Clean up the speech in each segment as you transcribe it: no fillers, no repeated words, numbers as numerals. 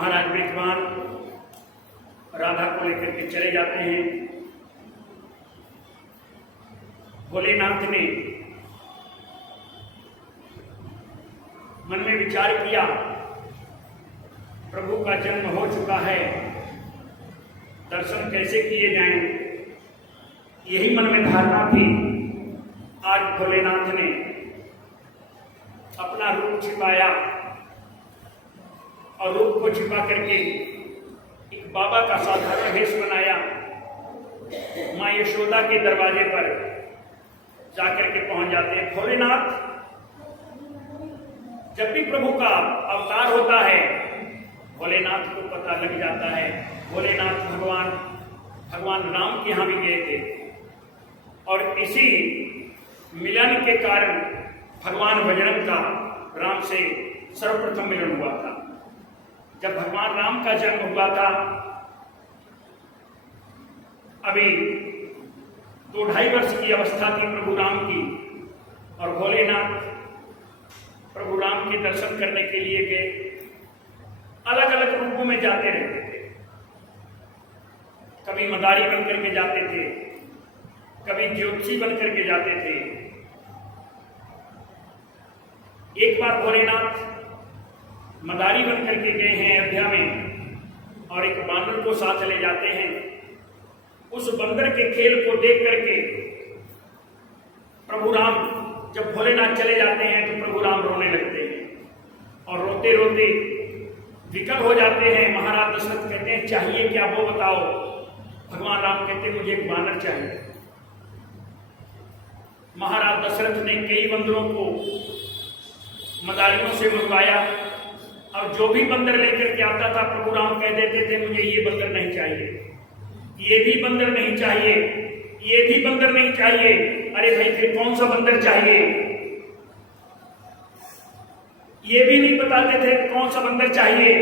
महाराज ब्रिजवान राधा को लेकर के चले जाते हैं। भोलेनाथ ने मन में विचार किया, प्रभु का जन्म हो चुका है, दर्शन कैसे किए जाएं। यही मन में धारणा थी। आज भोलेनाथ ने अपना रूप छिपाया और रूप को छिपा करके एक बाबा का साधारण वेश बनाया। माँ यशोदा के दरवाजे पर जाकर के पहुंच जाते हैं। भोलेनाथ, जब भी प्रभु का अवतार होता है भोलेनाथ को पता लग जाता है। भोलेनाथ भगवान राम के यहाँ भी गए थे और इसी मिलन के कारण भगवान बजरंग का राम से सर्वप्रथम मिलन हुआ था। जब भगवान राम का जन्म हुआ था, अभी 2-2.5 वर्ष की अवस्था थी प्रभु राम की, और भोलेनाथ प्रभु राम के दर्शन करने के लिए गए। अलग अलग रूपों में जाते रहते थे। कभी मदारी बन करके जाते थे, कभी ज्योतिषी बन करके जाते थे। एक बार भोलेनाथ मदारी बन करके गए हैं अयोध्या में और एक बांदर को साथ ले जाते हैं। उस बंदर के खेल को देख करके प्रभु राम, जब भोलेनाथ चले जाते हैं तो प्रभु राम रोने लगते हैं और रोते रोते विकल हो जाते हैं। महाराज दशरथ कहते हैं, चाहिए क्या वो बताओ। भगवान राम कहते हैं, मुझे एक बानर चाहिए। महाराज दशरथ ने कई बंदरों को मदारियों से मंगवाया और जो भी बंदर लेकर के आता था प्रभु राम कह देते थे, मुझे ये बंदर नहीं चाहिए, ये भी बंदर नहीं चाहिए, ये भी बंदर नहीं चाहिए। अरे भाई, फिर कौन सा बंदर चाहिए? ये भी नहीं बताते थे कौन सा बंदर चाहिए,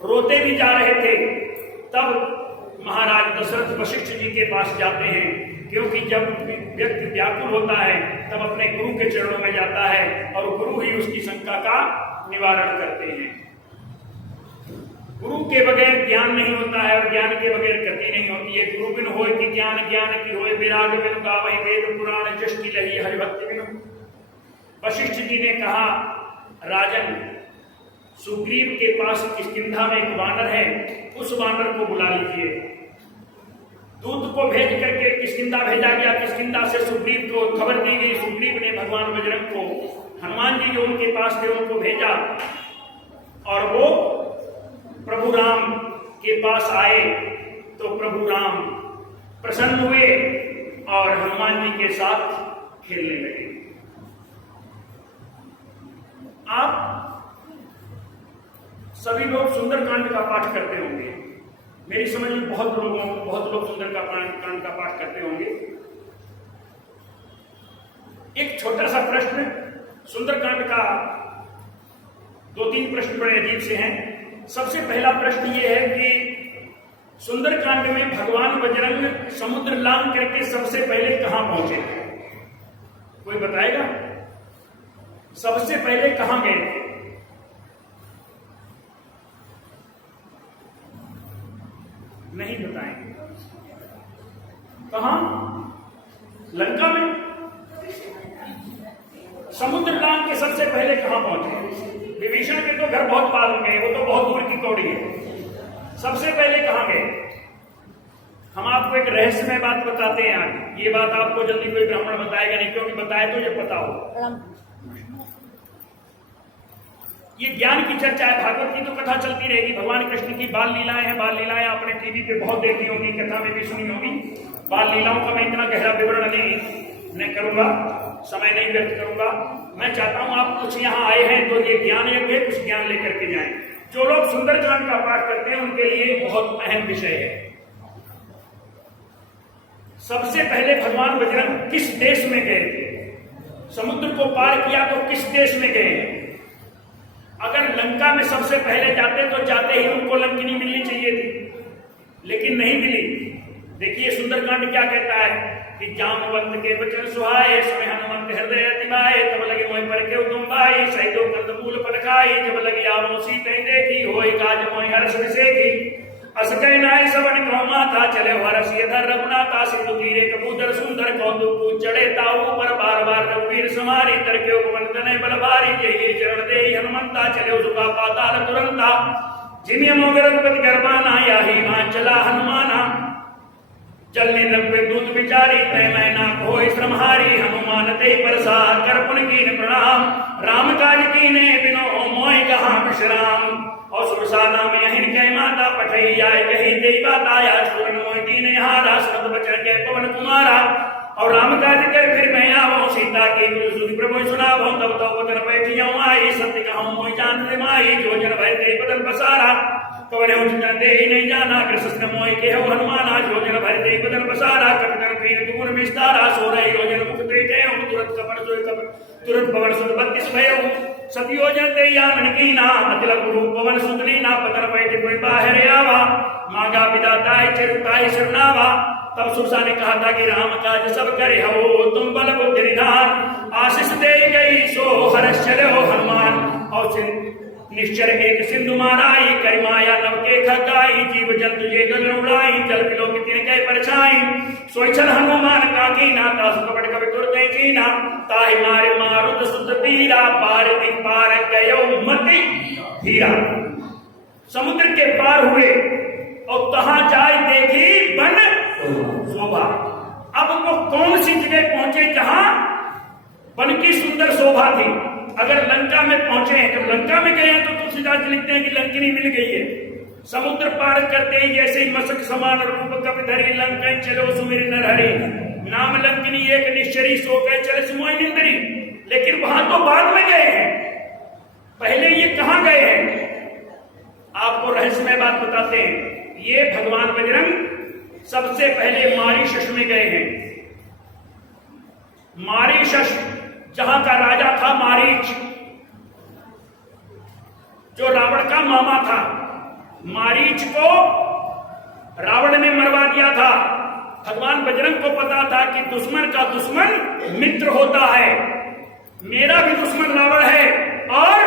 रोते भी जा रहे थे। तब महाराज दशरथ वशिष्ठ जी के पास जाते हैं, क्योंकि जब व्यक्ति व्याकुल होता है तब अपने गुरु के चरणों में जाता है और गुरु ही उसकी शंका का निवारण करते हैं। गुरु के बगैर ज्ञान नहीं होता है और ज्ञान के बगैर गति नहीं होती है। गुरु बिन होय कि ज्ञान, ज्ञान की होय विराग बिन गावै वेद पुराण जस की लही हरिभक्ति बिन। वशिष्ठ जी ने कहा, राजन, सुग्रीव के पास किष्किंधा में एक वानर है, उस वानर को बुला लीजिए। दूत को भेज करके किष्किंधा भेजा गया। किष्किंधा से सुग्रीव को खबर दी गई। सुग्रीव ने भगवान बजरंग को, हनुमान जी जो उनके पास थे, उनको भेजा और वो प्रभु राम के पास आए तो प्रभु राम प्रसन्न हुए और हनुमान जी के साथ खेलने लगे। आप सभी लोग सुंदरकांड का पाठ करते होंगे। मेरी समझ में बहुत लोग सुंदरकांड का पाठ करते होंगे। एक छोटा सा प्रश्न, सुंदरकांड का 2-3 प्रश्न बड़े अजीब से हैं। सबसे पहला प्रश्न ये है कि सुंदरकांड में भगवान बजरंग समुद्र लांघ करके सबसे पहले कहां पहुंचे? कोई बताएगा? सबसे पहले कहां गए थे? नहीं बताएंगे। कहां? लंका में। समुद्र लांघ के सबसे पहले कहां पहुंचे? विभीषण के तो घर बहुत पास में, वो तो बहुत दूर की कौड़ी है। सबसे पहले कहां गए? हम आपको एक रहस्यमय बात बताते हैं आज। ये बात आपको जल्दी कोई ब्राह्मण बताएगा नहीं, क्योंकि बताए तो ये पता हो। ये ज्ञान की चर्चा है। भागवत की तो कथा चलती रहेगी। भगवान कृष्ण की बाल लीलाएं हैं। बाल लीलाएं आपने टीवी पे बहुत देखी होंगी, कथा में भी सुनी होगी। बाल लीलाओं का मैं इतना गहरा विवरण नहीं करूंगा, समय नहीं व्यक्त करूंगा। मैं चाहता हूं आप कुछ यहाँ आए हैं तो ये ज्ञान यज्ञ है, कुछ ज्ञान लेकर के जाएं। जो लोग सुंदरकांड का पाठ करते हैं उनके लिए बहुत अहम विषय है। सबसे पहले भगवान बजरंग किस देश में गए थे? समुद्र को पार किया तो किस देश में गए? अगर लंका में सबसे पहले जाते तो जाते ही उनको लंकिनी मिलनी चाहिए थी, लेकिन नहीं मिली। देखिए सुंदरकांड क्या कहता है, कि जामवंत के वचन सुहाए, सुने हनुमंत हृदय अतिमाए, तब लगे मोहि पर के तुम भाई, सहितो कंद मूल फल खाई, जब लगी आवो सीते देखी, होई काज मोहि हर्ष विसेखी, अस कह नाय सबन कौ माता, चले हरस यधर रघुनाथा, सिंधु तीरे कबूतर सुंदर, कौतुक चढ़े ताऊ पर, बार बार रघुवीर समारी, तरके उपवन तनय बल भारी, जय चरण दे हनुमंता, चले सुखा पाताल तुरंता, जिन्हें मोगरपति गरबाना, याही मां चला हनुमाना, चलने नब्बे दूत विचारी, तय मैना कोई श्रमहारी, हनुमान ते प्रसाद कर्पण कीन प्रणाम, राम काज कीने बिनो मोहि कहां विश्राम, और सुरसाना में अहिन के माता, पठई आए कही देई बात आया, चूरन मोहि दीने हारा, सब बचन के पवन कुमारा, और राम काज कर फिर मैं आवो, सीता की सुनि प्रभु सुनावो, तब तो बदन बैठियो आई, सत्य कहूं मोहि जान दे माई, जो जन भय ते बदन बसारा, कवरे जन दे ही नहीं जाना, कृष्ण मोहि के हो हनुमाना, जो जन भय ते बदन बसारा, कपन पीन तुमुर विस्तारा, सोरई योजन मुख ते जय, तुरंत कपन सोई कपन, तुरंत पवन सुत 32 भयउ, सतयोजन ते यामन कीना, अतिल गुरु पवन सुतलीना, पतन बैठ कोई बाहर आवा, मांगा विदाताई चिरताई शरणावा, तब सुरसा ने कहा था कि राम काज सब करे हो, तुम बल बुद्धि निधान, आशीष दे गई सो हर्ष चले हो हनुमान, और निश्चर एक सिंधु माराई, करी माया नव के खगाई, जीव जंतु ये गल उड़ाई, जल बिलो की तीन कह परछाई, सोई छल हनुमान का कीना, तासु कपट कवि तुरते कीना, ताहि मारे मारुत सुत पीरा, पार दिख पार गयो मति हीरा, समुद्र के पार हुए और कहां जाए देखी बन शोभा। अब वो कौन सी जगह पहुंचे जहां वन की सुंदर शोभा थी। अगर लंका में पहुंचे हैं, जब लंका में गए हैं तो तुलसीदास लिखते हैं कि लंकिनी मिल गई है। समुद्र पार करते ही जैसे ही मशक समान रूप कपि धरी, लंकन चलो सुमिर नरहरि, नाम लंकिनी एक निश्चरी, सो गए चले सुमोहि निंदरी। लेकिन वहां तो बाद में गए हैं, पहले ये कहां गए हैं, आपको रहस्यमय बात बताते हैं। ये भगवान बजरंग सबसे पहले मारीशस में गए हैं। मारीशस जहां का राजा था मारीच, जो रावण का मामा था। मारीच को रावण ने मरवा दिया था। भगवान बजरंग को पता था कि दुश्मन का दुश्मन मित्र होता है। मेरा भी दुश्मन रावण है और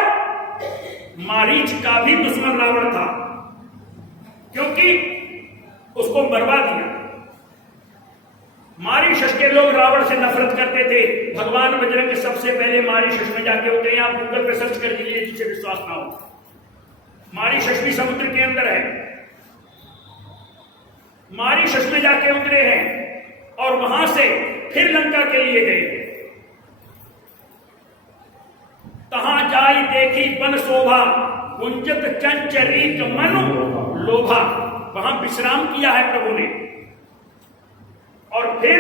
मारीच का भी दुश्मन रावण था, क्योंकि उसको मरवा दिया। मारीशस के लोग रावण से नफरत करते थे। भगवान बजरंग सबसे पहले मारीशस में जाके उतरे। आप गूगल पे सर्च कर लीजिए जिसे विश्वास ना हो। मारीशस भी समुद्र के अंदर है। मारीशस में जाके उतरे हैं और वहां से फिर लंका के लिए गए। तहां जाई देखी बन शोभा, कुंजत चंचरीक मनु लोभा। वहां विश्राम किया है प्रभु ने और फिर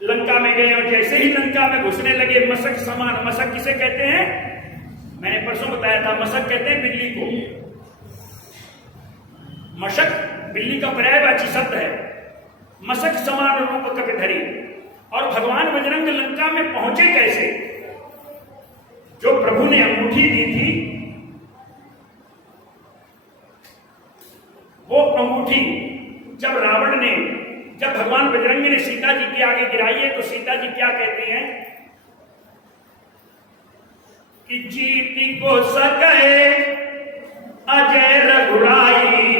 लंका में गए। और जैसे ही लंका में घुसने लगे, मशक समान, मशक किसे कहते हैं, मैंने परसों बताया था, मशक कहते हैं बिल्ली को। मशक बिल्ली का पर्यायवाची शब्द है। मशक समान रूप कपि धरी। और भगवान बजरंग लंका में पहुंचे कैसे? जो प्रभु ने अंगूठी दी थी, वो अंगूठी जब भगवान बजरंग ने सीता जी के आगे गिराई है, तो सीता जी क्या कहती हैं कि जीती को सके अजय रघुराई,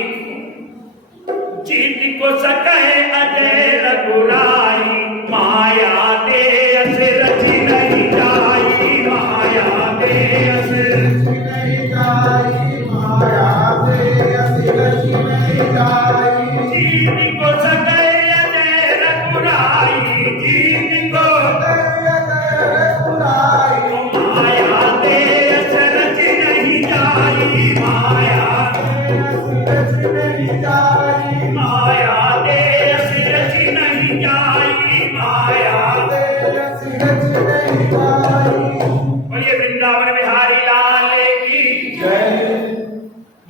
जीती को सके अजय रघुराई, माया दे असर नहीं जाई, माया दे असर नहीं जाई, माया दे असर नहीं जाई, जीती को सके अजय रघुराई, जीती को सके अजय रघुराई, माया दे असर नहीं जाई, माया दे असर नहीं जाई, माया दे असर नहीं जाई, माया दे असर नहीं जाई। बोलिए वृंदावन बिहारी लाल की जय।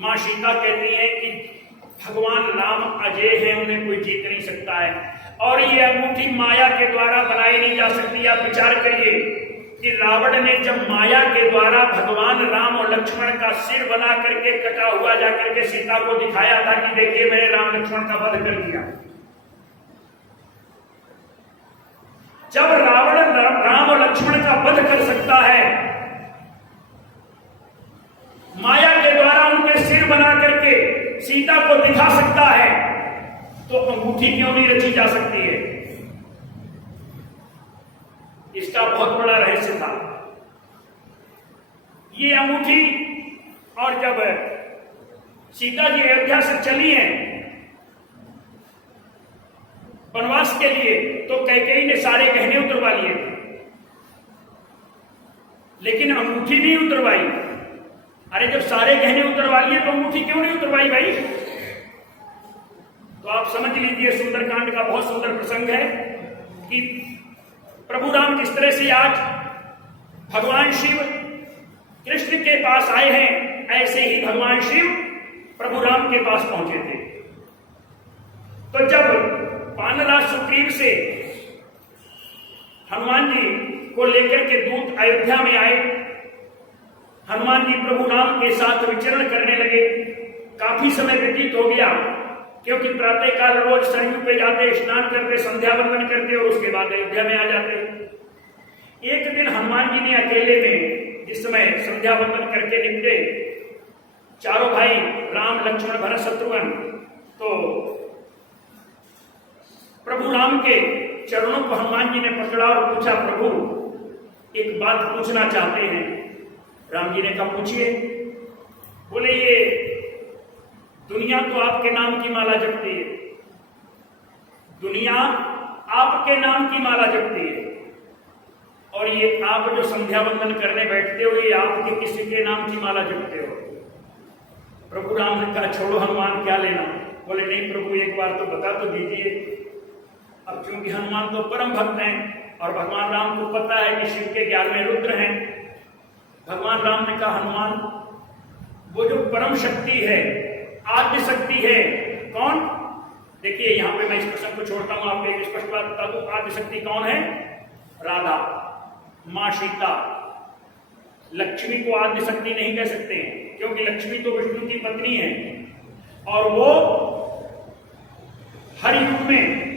मां सीता कहती है कि भगवान राम अजय है, उन्हें कोई जीत नहीं सकता है। और ये अंगूठी माया के द्वारा बनाई नहीं जा सकती। आप विचार करिए कि रावण ने जब माया के द्वारा भगवान राम और लक्ष्मण का सिर बना करके कटा हुआ जाकर के सीता को दिखाया था कि देखिए मैंने राम लक्ष्मण का वध कर दिया, जब रावण राम और लक्ष्मण का वध कर सकता है, माया के द्वारा उनके सिर बना करके सीता को दिखा सकता है, तो अंगूठी क्यों नहीं रची जा सकती है? इसका बहुत बड़ा रहस्य था ये अंगूठी। और जब सीता जी अयोध्या से चली हैं वनवास के लिए, तो कैकेयी ने सारे गहने उतरवा लिए थे, लेकिन अंगूठी नहीं उतरवाई। अरे जब सारे गहने उतरवा लिए तो अंगूठी क्यों नहीं उतरवाई भाई? तो आप समझ लीजिए, सुंदरकांड का बहुत सुंदर प्रसंग है कि प्रभु राम जिस तरह से आज भगवान शिव कृष्ण के पास आए हैं, ऐसे ही भगवान शिव प्रभु राम के पास पहुंचे थे। तो जब वानराज सुग्रीव से हनुमान जी को लेकर के दूत अयोध्या में आए, हनुमान जी प्रभु राम के साथ विचरण करने लगे। काफी समय व्यतीत हो गया, क्योंकि प्रातः काल रोज सरयू पे जाते, स्नान करते, संध्या वंदन करते और उसके बाद अयोध्या में आ जाते। एक दिन हनुमान जी ने अकेले में जिस समय संध्या वंदन करके निकले, चारों भाई राम लक्ष्मण भरत शत्रुघ्न, तो प्रभु राम के चरणों को हनुमान जी ने पकड़ा और पूछा, प्रभु एक बात पूछना चाहते हैं। राम जी ने कहा पूछिए। बोले ये दुनिया तो आपके नाम की माला जपती है, दुनिया आपके नाम की माला जपती है, और ये आप जो संध्या वंदन करने बैठते हो, ये आपके किसी के नाम की माला जपते हो। प्रभु राम ने कहा छोड़ो हनुमान, क्या लेना। बोले नहीं प्रभु, एक बार तो बता तो दीजिए। अब चूंकि हनुमान तो परम भक्त हैं और भगवान राम को पता है कि शिव के 11वें रुद्र हैं, भगवान राम ने कहा हनुमान, वो जो परम शक्ति है, आद्य शक्ति है, कौन? देखिए यहां पे मैं इस प्रसंग को छोड़ता हूं, आपको एक स्पष्ट बात बता दूं। आद्य शक्ति कौन है? राधा, मां सीता। लक्ष्मी को आद्य शक्ति नहीं कह सकते हैं, क्योंकि लक्ष्मी तो विष्णु की पत्नी है और वो हर युग में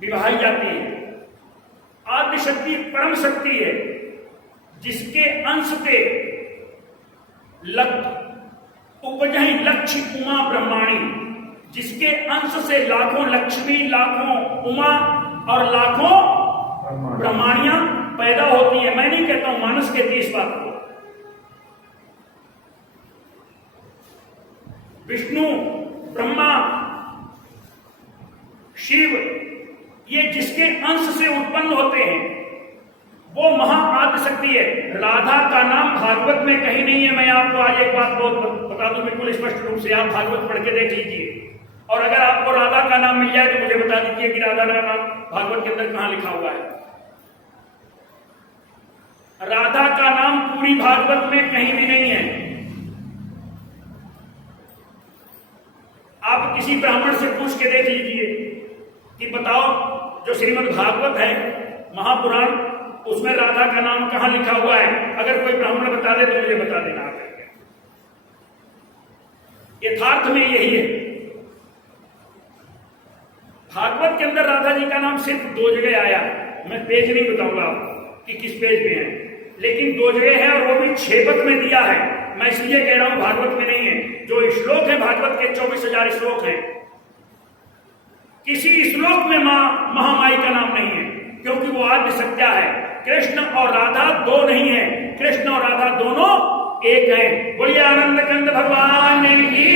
विवाही जाती है। आद्य शक्ति परम शक्ति है, जिसके अंश पे उपजहि लक्ष्य उमा ब्रह्माणी, जिसके अंश से लाखों लक्ष्मी, लाखों उमा और लाखों ब्रह्माणियां पैदा होती है। मैं नहीं कहता हूं, मानस कहती इस बात को। विष्णु, ब्रह्मा, शिव, ये जिसके अंश से उत्पन्न होते हैं वो महाआद्य शक्ति है। राधा का नाम भागवत में कहीं नहीं है। मैं आपको आज एक बात बहुत बता दूं बिल्कुल स्पष्ट रूप से, आप भागवत पढ़ के देख लीजिए, और अगर आपको राधा का नाम मिल जाए तो मुझे बता दीजिए कि राधा का नाम भागवत के अंदर कहां लिखा हुआ है। राधा का नाम पूरी भागवत में कहीं भी नहीं है। आप किसी ब्राह्मण से पूछ के देख लीजिए कि बताओ जो श्रीमद् भागवत है, महापुराण, उसमें राधा का नाम कहां लिखा हुआ है। अगर कोई ब्राह्मण बता दे तो मुझे बता देना आकर। यथार्थ में यही है। भागवत के अंदर राधा जी का नाम सिर्फ 2 जगह आया। मैं पेज नहीं बताऊंगा आपको कि किस पेज पे है, लेकिन 2 जगह है और वो भी 6 पद में दिया है। मैं इसलिए कह रहा हूं भागवत में नहीं है। जो श्लोक है भागवत के 24,000 श्लोक हैं, किसी श्लोक में महामाई का नाम नहीं है, क्योंकि वो आद्य सत्या है। कृष्ण और राधा 2 नहीं है, कृष्ण और राधा दोनों एक हैं। बोलिए आनंद कंद भगवान की।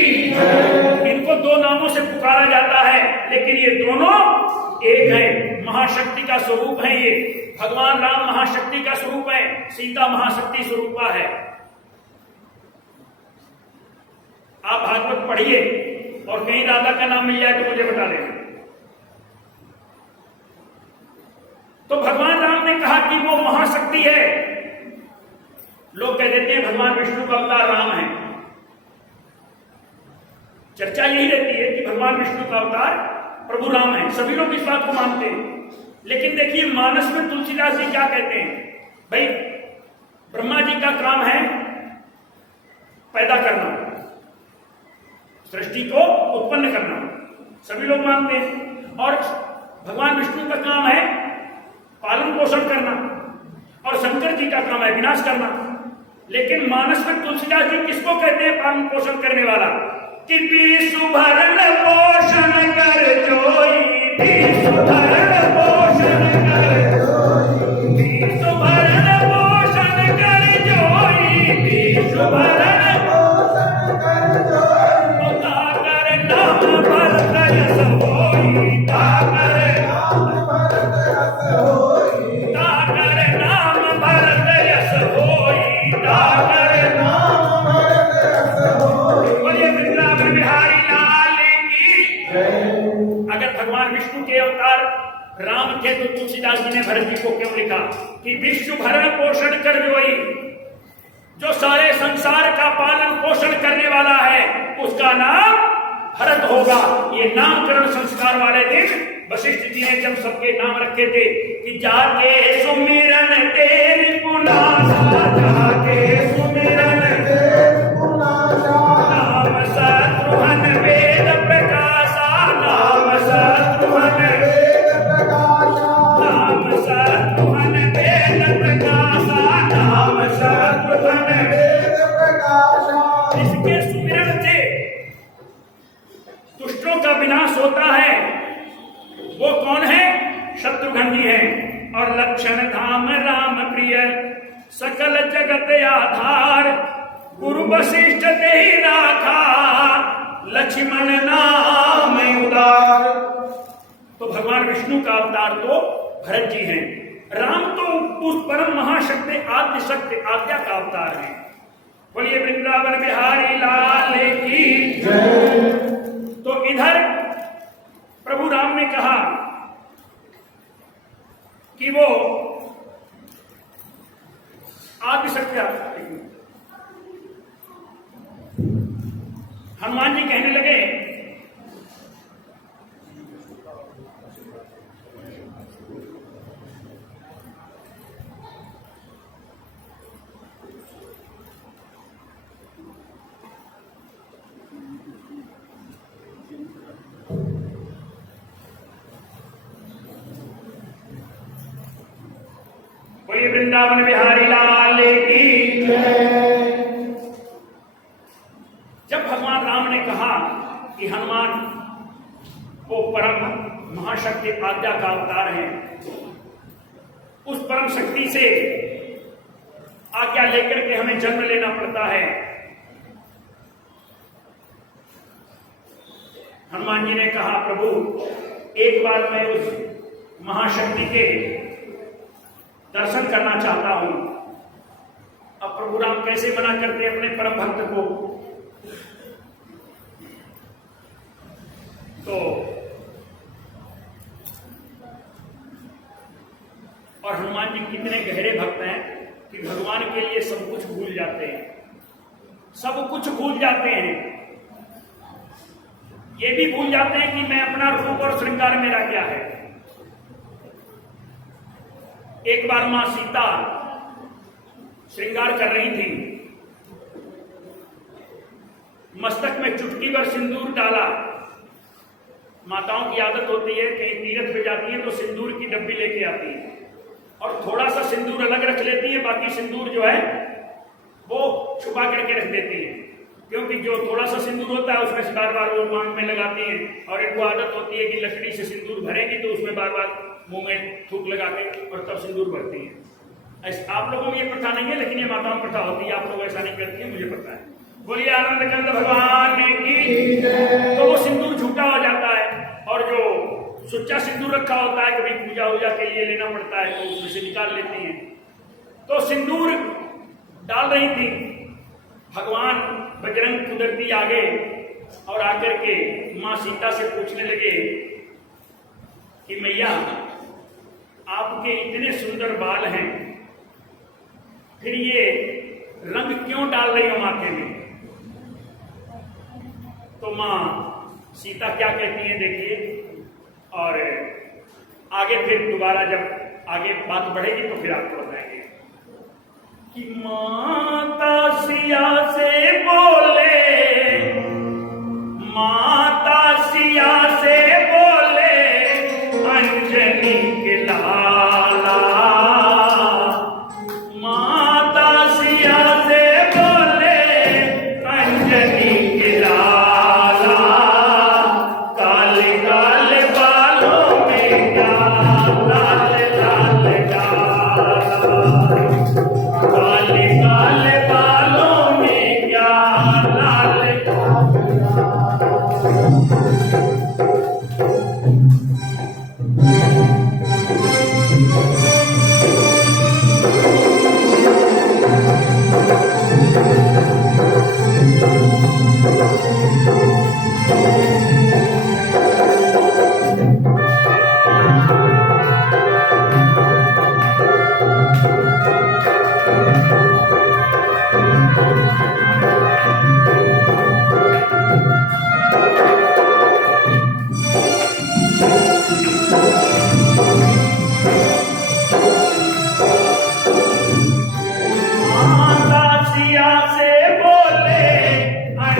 इनको 2 नामों से पुकारा जाता है, लेकिन ये दोनों एक हैं। महाशक्ति का स्वरूप है ये। भगवान राम महाशक्ति का स्वरूप है, सीता महाशक्ति स्वरूपा है। आप भागवत पढ़िए और कहीं राधा का नाम मिल जाए तो मुझे बता देना। तो भगवान राम ने कहा कि वो महाशक्ति है। लोग कह देते हैं भगवान विष्णु का अवतार राम है। चर्चा यही रहती है कि भगवान विष्णु का अवतार प्रभु राम है। सभी लोग इस बात को मानते हैं। लेकिन देखिए मानस में तुलसीदास जी क्या कहते हैं, भाई ब्रह्मा जी का काम है पैदा करना, सृष्टि को उत्पन्न करना, सभी लोग मानते हैं। और भगवान विष्णु का काम है पालन पोषण करना, और शंकर जी का काम है विनाश करना। लेकिन मानस में तुलसीदास जी किसको कहते हैं पालन पोषण करने वाला? कि विश्व भरण पोषण कर जोई, विश्व भरण पोषण कर जोई, विश्व भरण पोषण कर जोई, विश्व भरण पोषण कर जोई। ताकर नाम भरत यस होई, ताकर नाम भरत यस होई, ताकर नाम भरत यस होई। बोलिए वृंदावन बिहारी लाल की जय। अगर भगवान विष्णु के अवतार राम थे तो तुलसीदास जी ने भरत जी को क्यों लिखा कि विश्व भरण पोषण कर जोई? जो सारे संसार का पालन पोषण करने वाला है उसका नाम भरत होगा। ये नामकरण संस्कार वाले दिन वशिष्ठ जी ने जब सबके नाम रखे थे कि जाके सुमिरन तेरी पुनासा, जाके सुमिरन तेरी पुनासा, नाम शत्रुघ्न वेद प्रकाशा, नाम शत्रुघ्न वेद प्रकाशा, नाम शत्रुघ्न वेद प्रकाशा, नाम शत्रुघ्न वेद प्रकाशा। इसके सुमिरन से दुष्टों का विनाश होता है। वो कौन है? शत्रुघ्न जी हैं। और लक्षण धाम राम प्रिय, सकल जगत आधार, गुरु वशिष्ठ ते ही राखा, लक्ष्मण नाम उदार। तो भगवान विष्णु का अवतार तो भरत जी हैं। राम तो उस परम महाशक्ति आद्य शक्ति आज्ञा का अवतार है। बोलिए वृंदावन बिहारी लाल की जय। तो इधर प्रभु राम ने कहा कि वो आदि शक्ति। हनुमान जी कहने लगे वृंदावन बिहारी लाल की जय। जब भगवान राम ने कहा कि हनुमान वो परम महाशक्ति आज्ञा का अवतार है, उस परम शक्ति से आज्ञा लेकर के हमें जन्म लेना पड़ता है। हनुमान जी ने कहा प्रभु एक बार मैं उस महाशक्ति के दर्शन करना चाहता हूं। अब प्रभु राम कैसे मना करते अपने परम भक्त को? तो और हनुमान जी कितने गहरे भक्त हैं कि भगवान के लिए सब कुछ भूल जाते हैं, सब कुछ भूल जाते हैं। ये भी भूल जाते हैं कि मैं अपना रूप और श्रृंगार मेरा क्या है। एक बार मां सीता श्रृंगार कर रही थी, मस्तक में चुटकी भर सिंदूर डाला। माताओं की आदत होती है कहीं तीर्थ पे जाती है तो सिंदूर की डब्बी लेके आती है और थोड़ा सा सिंदूर अलग रख लेती है, बाकी सिंदूर जो है वो छुपा करके रख देती है, क्योंकि जो थोड़ा सा सिंदूर होता है उसमें बार बार वो मांग में लगाती है और इनको आदत होती है कि लकड़ी से सिंदूर भरेंगी तो उसमें बार बार मुंह में थूक लगा के और तब सिंदूर भरती है। ऐसा आप लोगों में ये प्रथा नहीं है, लेकिन ये माताओं प्रथा होती है। आप लोग ऐसा नहीं करती है, मुझे पता है। बोलिए आनंद कंद भगवान की। तो वो सिंदूर झूठा हो जाता है और जो सुच्चा सिंदूर रखा होता है कभी पूजा वूजा के लिए लेना पड़ता है तो उसमें से निकाल लेती है। तो सिंदूर डाल रही थी, भगवान बजरंग कुदरती आगे और आकर के मां सीता से पूछने लगे कि मैया आपके इतने सुंदर बाल हैं, फिर ये रंग क्यों डाल रही हो माथे में? तो मां सीता क्या कहती है देखिए, और आगे फिर दोबारा जब आगे बात बढ़ेगी तो फिर आपको बताएंगे कि माता सिया से बोले, माता सिया से बोले अंजनी के लाला,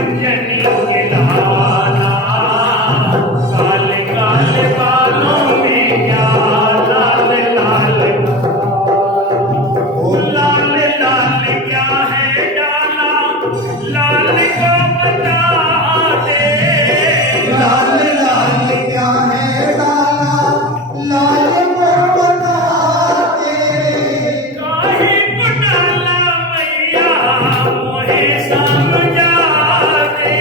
अंजनी के लाला, काले काले बालों में क्या लाल लाल, लाल लाल क्या है डाला, लाल को बता दे, लाल लाल क्या है डाला, लाल को बता दे। काहे को डाला मैया मोहे समझा दे,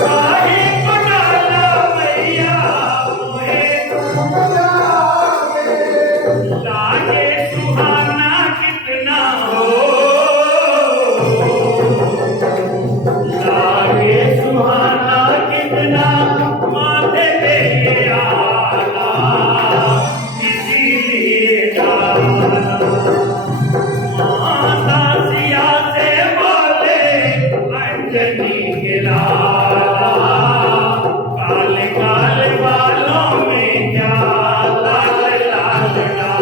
काहे को डाला मैया मोहे समझा दे। लागे सुहाना कितना हो, लागे सुहाना कितना माथे पे आला, इसीलिए जाना माता सिया से बोले अंजनी के लाला, काले काले बालों में क्या लाल लाल डाला।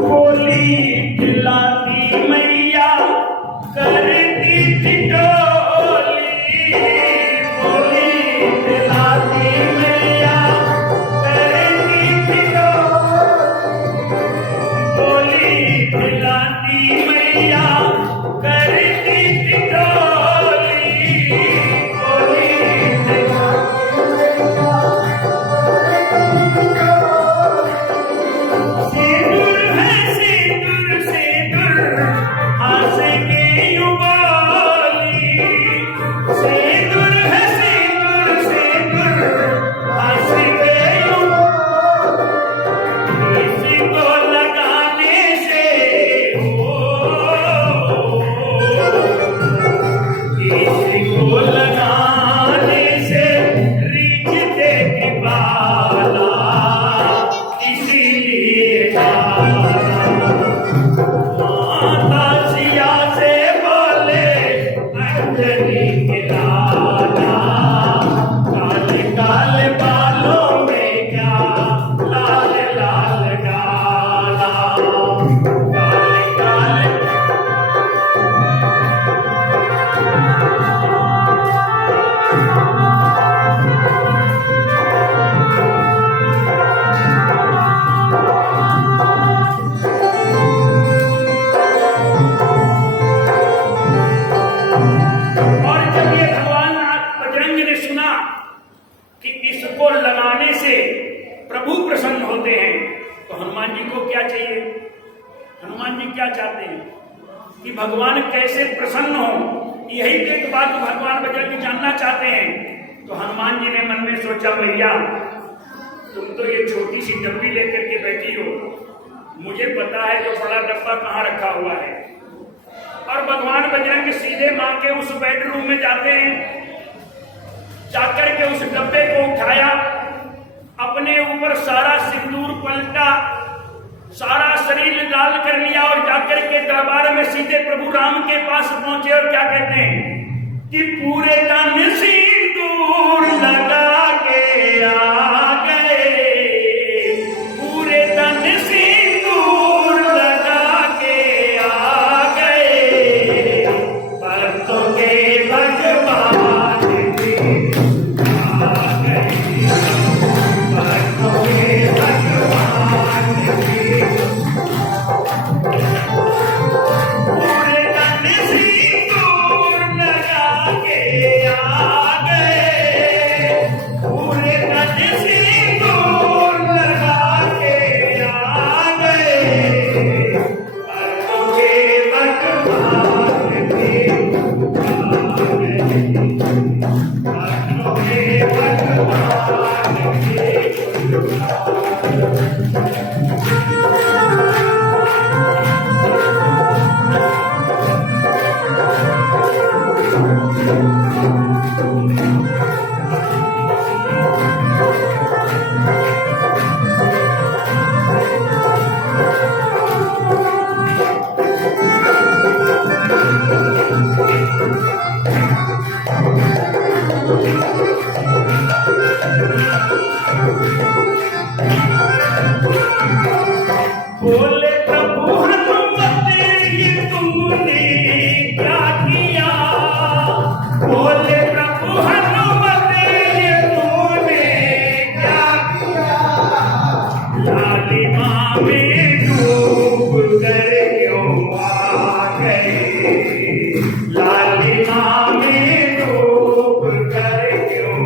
बोली खिलाती मैया करती ठिठोली, बोली खिलाती मैया करती ठिठोली, बोली खिलाती मैया करती ठिठोली, बोली सिंदूर है सिंदूर सिंदूर हंसेंगे यूं बोली, सिंदूर है सिंदूर सिंदूर हंसेंगे यूं बोली, इसको लगाने से हो, इसको लगाने से रीझते बाला, इसीलिए जाना माता सिया से बोले अंजनी के लाला, काले काले बालों में क्या लाल लाल डाला, काले काले और जब ये भगवान बजरंग ने सुना कि इसको लगाने से प्रभु प्रसन्न होते हैं, तो हनुमान जी को क्या चाहिए? हनुमान जी क्या चाहते हैं कि भगवान कैसे प्रसन्न हो, यही तो एक बात भगवान बजरंग जानना चाहते हैं। तो हनुमान जी ने मन में सोचा, भैया तुम तो ये छोटी सी डब्बी लेकर के बैठी हो, मुझे पता है जो बड़ा डब्बा कहाँ रखा हुआ है। और भगवान बजरंग सीधे मां के उस बेडरूम में जाते हैं, जाकर के उस डब्बे को उठाया, अपने ऊपर सारा सिंदूर पलटा, सारा शरीर लाल कर लिया और जाकर के दरबार में सीधे प्रभु राम के पास पहुंचे और क्या कहते हैं कि पूरे तन सिंदूर लगा के आ गए, पूरे तन सिंदूर लगा के आ गए, भक्तों के भगवान जी आ गए, भक्तों के भगवान जी पूरे तन सिंदूर लगा के आ लालिमा में डूब कर क्यों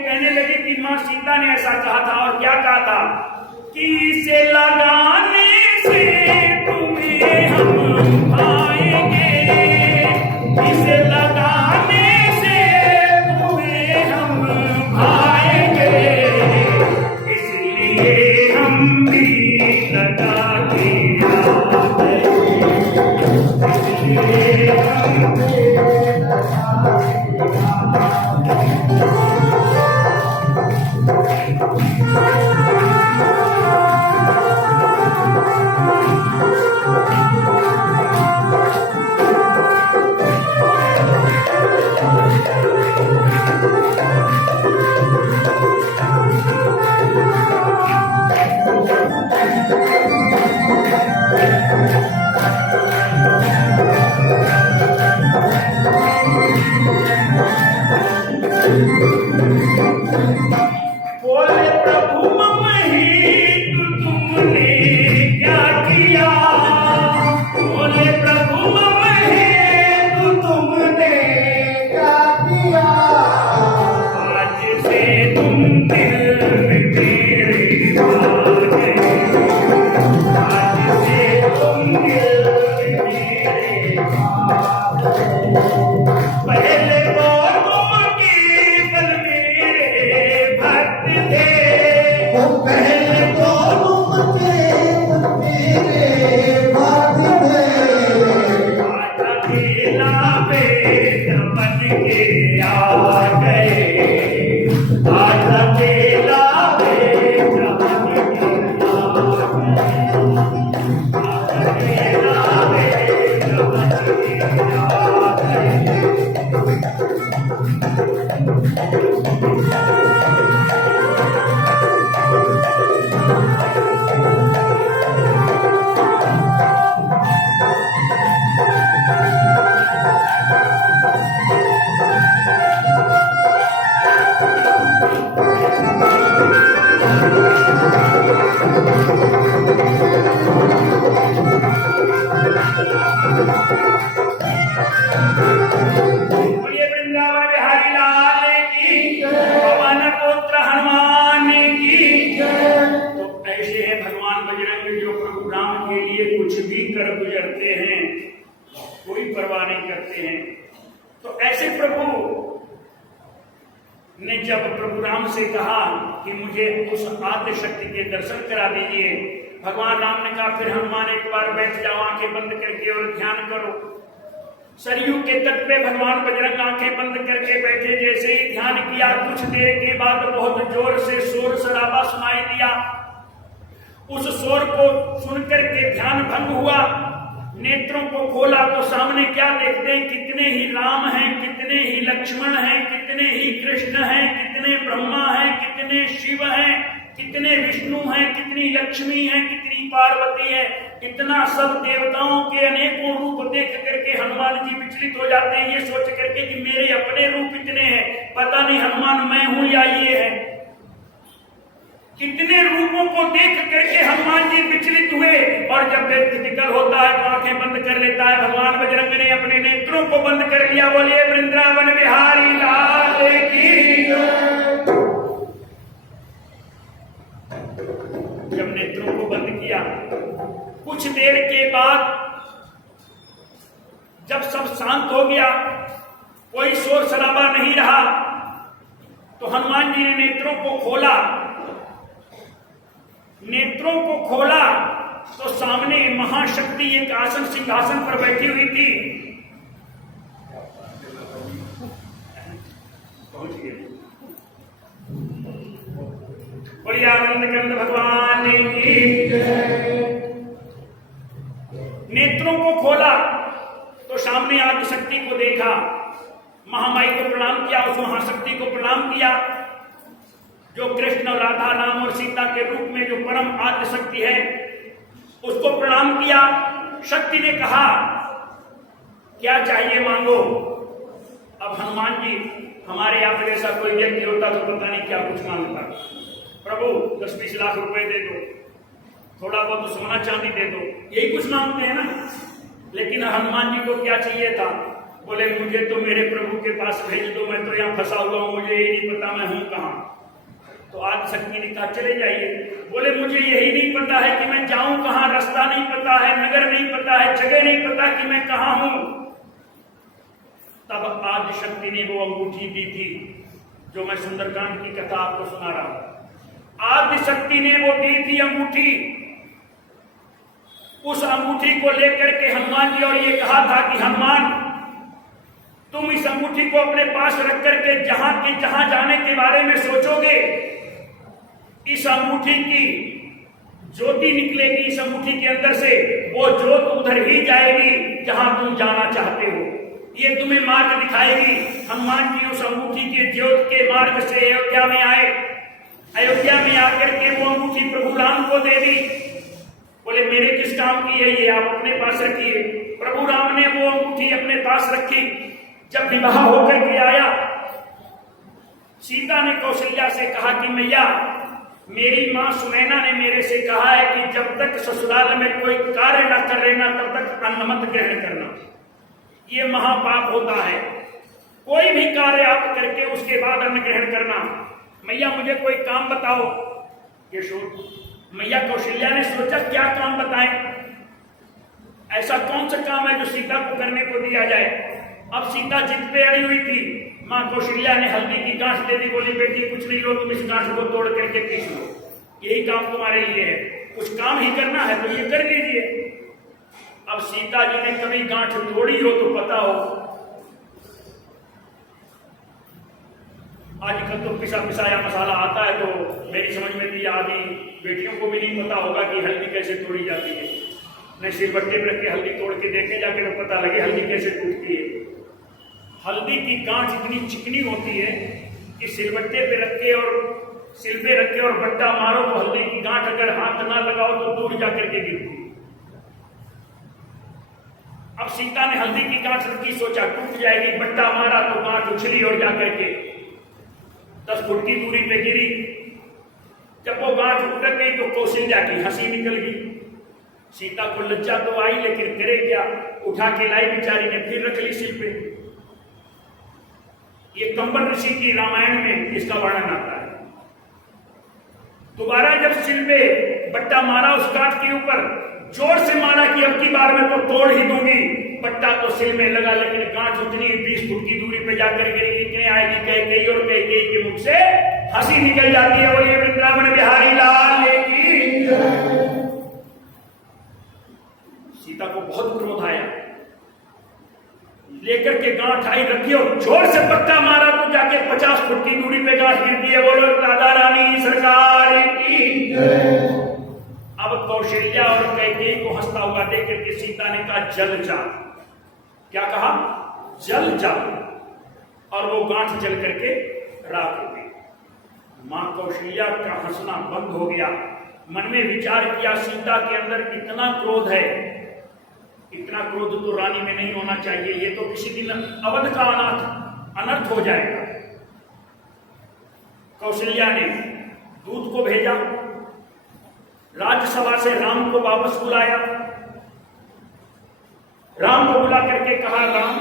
कहने लगे कि मां सीता ने ऐसा कहा था और क्या कहा था कि इसे लगाने से तुम्हें हम पाएंगे, इसे लगाने से तुम्हें हम पाएंगे, इसलिए हम भी लगा दिया, इसलिए हम भी लगा ने जब प्रभु राम से कहा कि मुझे उस आद्य शक्ति के दर्शन करा दीजिए, भगवान राम ने कहा फिर हनुमान एक बार बैठ जाओ, आंखें बंद करके और ध्यान करो। सरयू के तट पे भगवान बजरंग आंखें बंद करके बैठे, जैसे ही ध्यान किया कुछ देर के बाद बहुत जोर से शोर शराबा सुनाई दिया। उस शोर को सुनकर के ध्यान भंग हुआ, नेत्रों को खोला तो सामने क्या देखते हैं, कितने ही राम हैं, कितने ही लक्ष्मण हैं, कितने ही कृष्ण हैं, कितने ब्रह्मा हैं, कितने शिव हैं, कितने विष्णु हैं, कितनी लक्ष्मी हैं, कितनी पार्वती है। इतना सब देवताओं के अनेकों रूप देख करके हनुमान जी विचलित हो जाते हैं, ये सोच करके कि मेरे अपने रूप इतने हैं, पता नहीं हनुमान मैं हूं या ये है। इतने रूपों को देख करके हनुमान जी विचलित हुए और जब व्यक्ति विकल होता है तो आंखें बंद कर लेता है। भगवान बजरंग ने अपने नेत्रों को बंद कर लिया। बोलिए वृंदावन बिहारी लाल की। जब नेत्रों को बंद किया, कुछ देर के बाद जब सब शांत हो गया, कोई शोर शराबा नहीं रहा, तो हनुमान जी ने नेत्रों को खोला। नेत्रों को खोला तो सामने महाशक्ति एक आसन सिंहासन पर बैठी हुई थी। बोलिए आनंद कंद भगवान की। नेत्रों को खोला तो सामने आदिशक्ति को देखा, महामाई को प्रणाम किया, उस महाशक्ति को प्रणाम किया जो कृष्ण और राधा राम और सीता के रूप में जो परम आद्य शक्ति है, उसको प्रणाम किया। शक्ति ने कहा क्या चाहिए मांगो। अब हनुमान जी, हमारे यहाँ पर ऐसा कोई व्यक्ति होता तो पता नहीं क्या कुछ मांगता। प्रभु 10-20 लाख रुपए दे दो, थोड़ा बहुत तो सोना चांदी दे दो, यही कुछ मांगते हैं ना। लेकिन हनुमान जी को क्या चाहिए था? बोले मुझे तो मेरे प्रभु के पास भेज दो, मैं तो यहाँ फंसा हुआ हूँ, मुझे ये नहीं पता मैं हूँ कहाँ। तो आज शक्ति ने कहा चले जाइए। बोले मुझे यही नहीं पता है कि मैं जाऊं कहां, रास्ता नहीं पता है, नगर नहीं पता है, जगह नहीं पता कि मैं कहां हूं। तब आदि शक्ति ने वो अंगूठी दी थी जो मैं सुंदरकांड की कथा आपको सुना रहा हूं। आदि शक्ति ने वो दी थी अंगूठी। उस अंगूठी को लेकर के हनुमान जी और ये कहा था कि हनुमान तुम इस अंगूठी को अपने पास रख करके जहां के जहां जाने के बारे में सोचोगे, इस अंगूठी की ज्योति निकलेगी इस अंगूठी के अंदर से, वो ज्योत उधर ही जाएगी जहां तुम जाना चाहते हो, ये तुम्हें मार्ग दिखाएगी। हनुमान जी उस अंगूठी के ज्योत के मार्ग से अयोध्या में आए। अयोध्या में आकर के वो अंगूठी प्रभु राम को दे दी। बोले मेरे किस काम की है ये, आप अपने पास रखिए। प्रभु राम ने वो अंगूठी अपने पास रखी। जब विवाह होकर के आया, सीता ने कौशल्या से कहा कि मैया, मेरी मां सुनैना ने मेरे से कहा है कि जब तक ससुराल में कोई कार्य न कर लेना तब तक अन्न मत ग्रहण करना, ये महापाप होता है। कोई भी कार्य आप करके उसके बाद अन्न ग्रहण करना। मैया मुझे कोई काम बताओ। मैया कौशल्या ने सोचा क्या काम बताएं, ऐसा कौन सा काम है जो सीता को करने को दिया जाए। अब सीता जिद पे अड़ी हुई थी। मां कौशल्या ने हल्दी की गांठ दे दी। बोली बेटी कुछ नहीं लो, तुम इस गांठ को तोड़ करके पीस लो, यही काम तुम्हारे लिए है, कुछ काम ही करना है तो ये कर लीजिए। अब सीता जी ने कभी गांठ तोड़ी हो तो पता हो, आजकल तो पिसा पिसाया मसाला आता है तो मेरी समझ में भी आदि बेटियों को भी नहीं पता होगा कि हल्दी कैसे तोड़ी जाती है। नहीं सिलबट्टे पर रख के हल्दी तोड़ के देखे जाके तो पता लगे हल्दी कैसे टूटती है। हल्दी की गांठ इतनी चिकनी होती है कि सिलबट्टे पे रखे और सिल पे रखे और बट्टा मारो तो हल्दी की गांठ अगर हाथ ना लगाओ तो दूर जाकर के गिरती। अब सीता ने हल्दी की गांठ रखी, सोचा टूट जाएगी, बट्टा मारा तो गांठ उछली और जाकर के 10 फुट की दूरी पे गिरी। जब वो गांठ उतर गई तो कौशल्या की हंसी निकल गई। सीता को लज्जा तो आई लेकिन करे क्या, उठा के लाई बेचारी ने, फिर रख ली सिर पे। ये कंबर ऋषि की रामायण में इसका वर्णन आता है। दोबारा जब सिर पे बट्टा मारा उस गांठ के ऊपर, जोर से मारा कि अब की बार में तो तोड़ ही दूंगी। बट्टा तो सिर में लगा लेकिन गांठ उतनी 20 फुट की दूरी पे जाकर गिरी। इतने आएगी कैकेयी और कैकेयी के मुख से हंसी निकल जाती है। बोलिए वृंदावन बिहारी लाल की। सीता को बहुत क्रोध आया, लेकर के गांठ आई रखी और जोर से पट्टा मारा तो जाके 50 फुट की दूरी पे गांठ गिरती है। बोलो राधा रानी सरकार की। अब कौशल्या और कैकेयी को हंसता हुआ देख करके सीता ने कहा जल जा। क्या कहा? जल जा। और वो गांठ जल करके राख हो गई। मां कौशल्या का हंसना बंद हो गया। मन में विचार किया सीता के अंदर इतना क्रोध है, इतना क्रोध तो रानी में नहीं होना चाहिए, ये तो किसी दिन अवध का अनर्थ हो जाएगा। कौशल्या ने दूत को भेजा, राज्यसभा से राम को वापस बुलाया। राम को बुला करके कहा, राम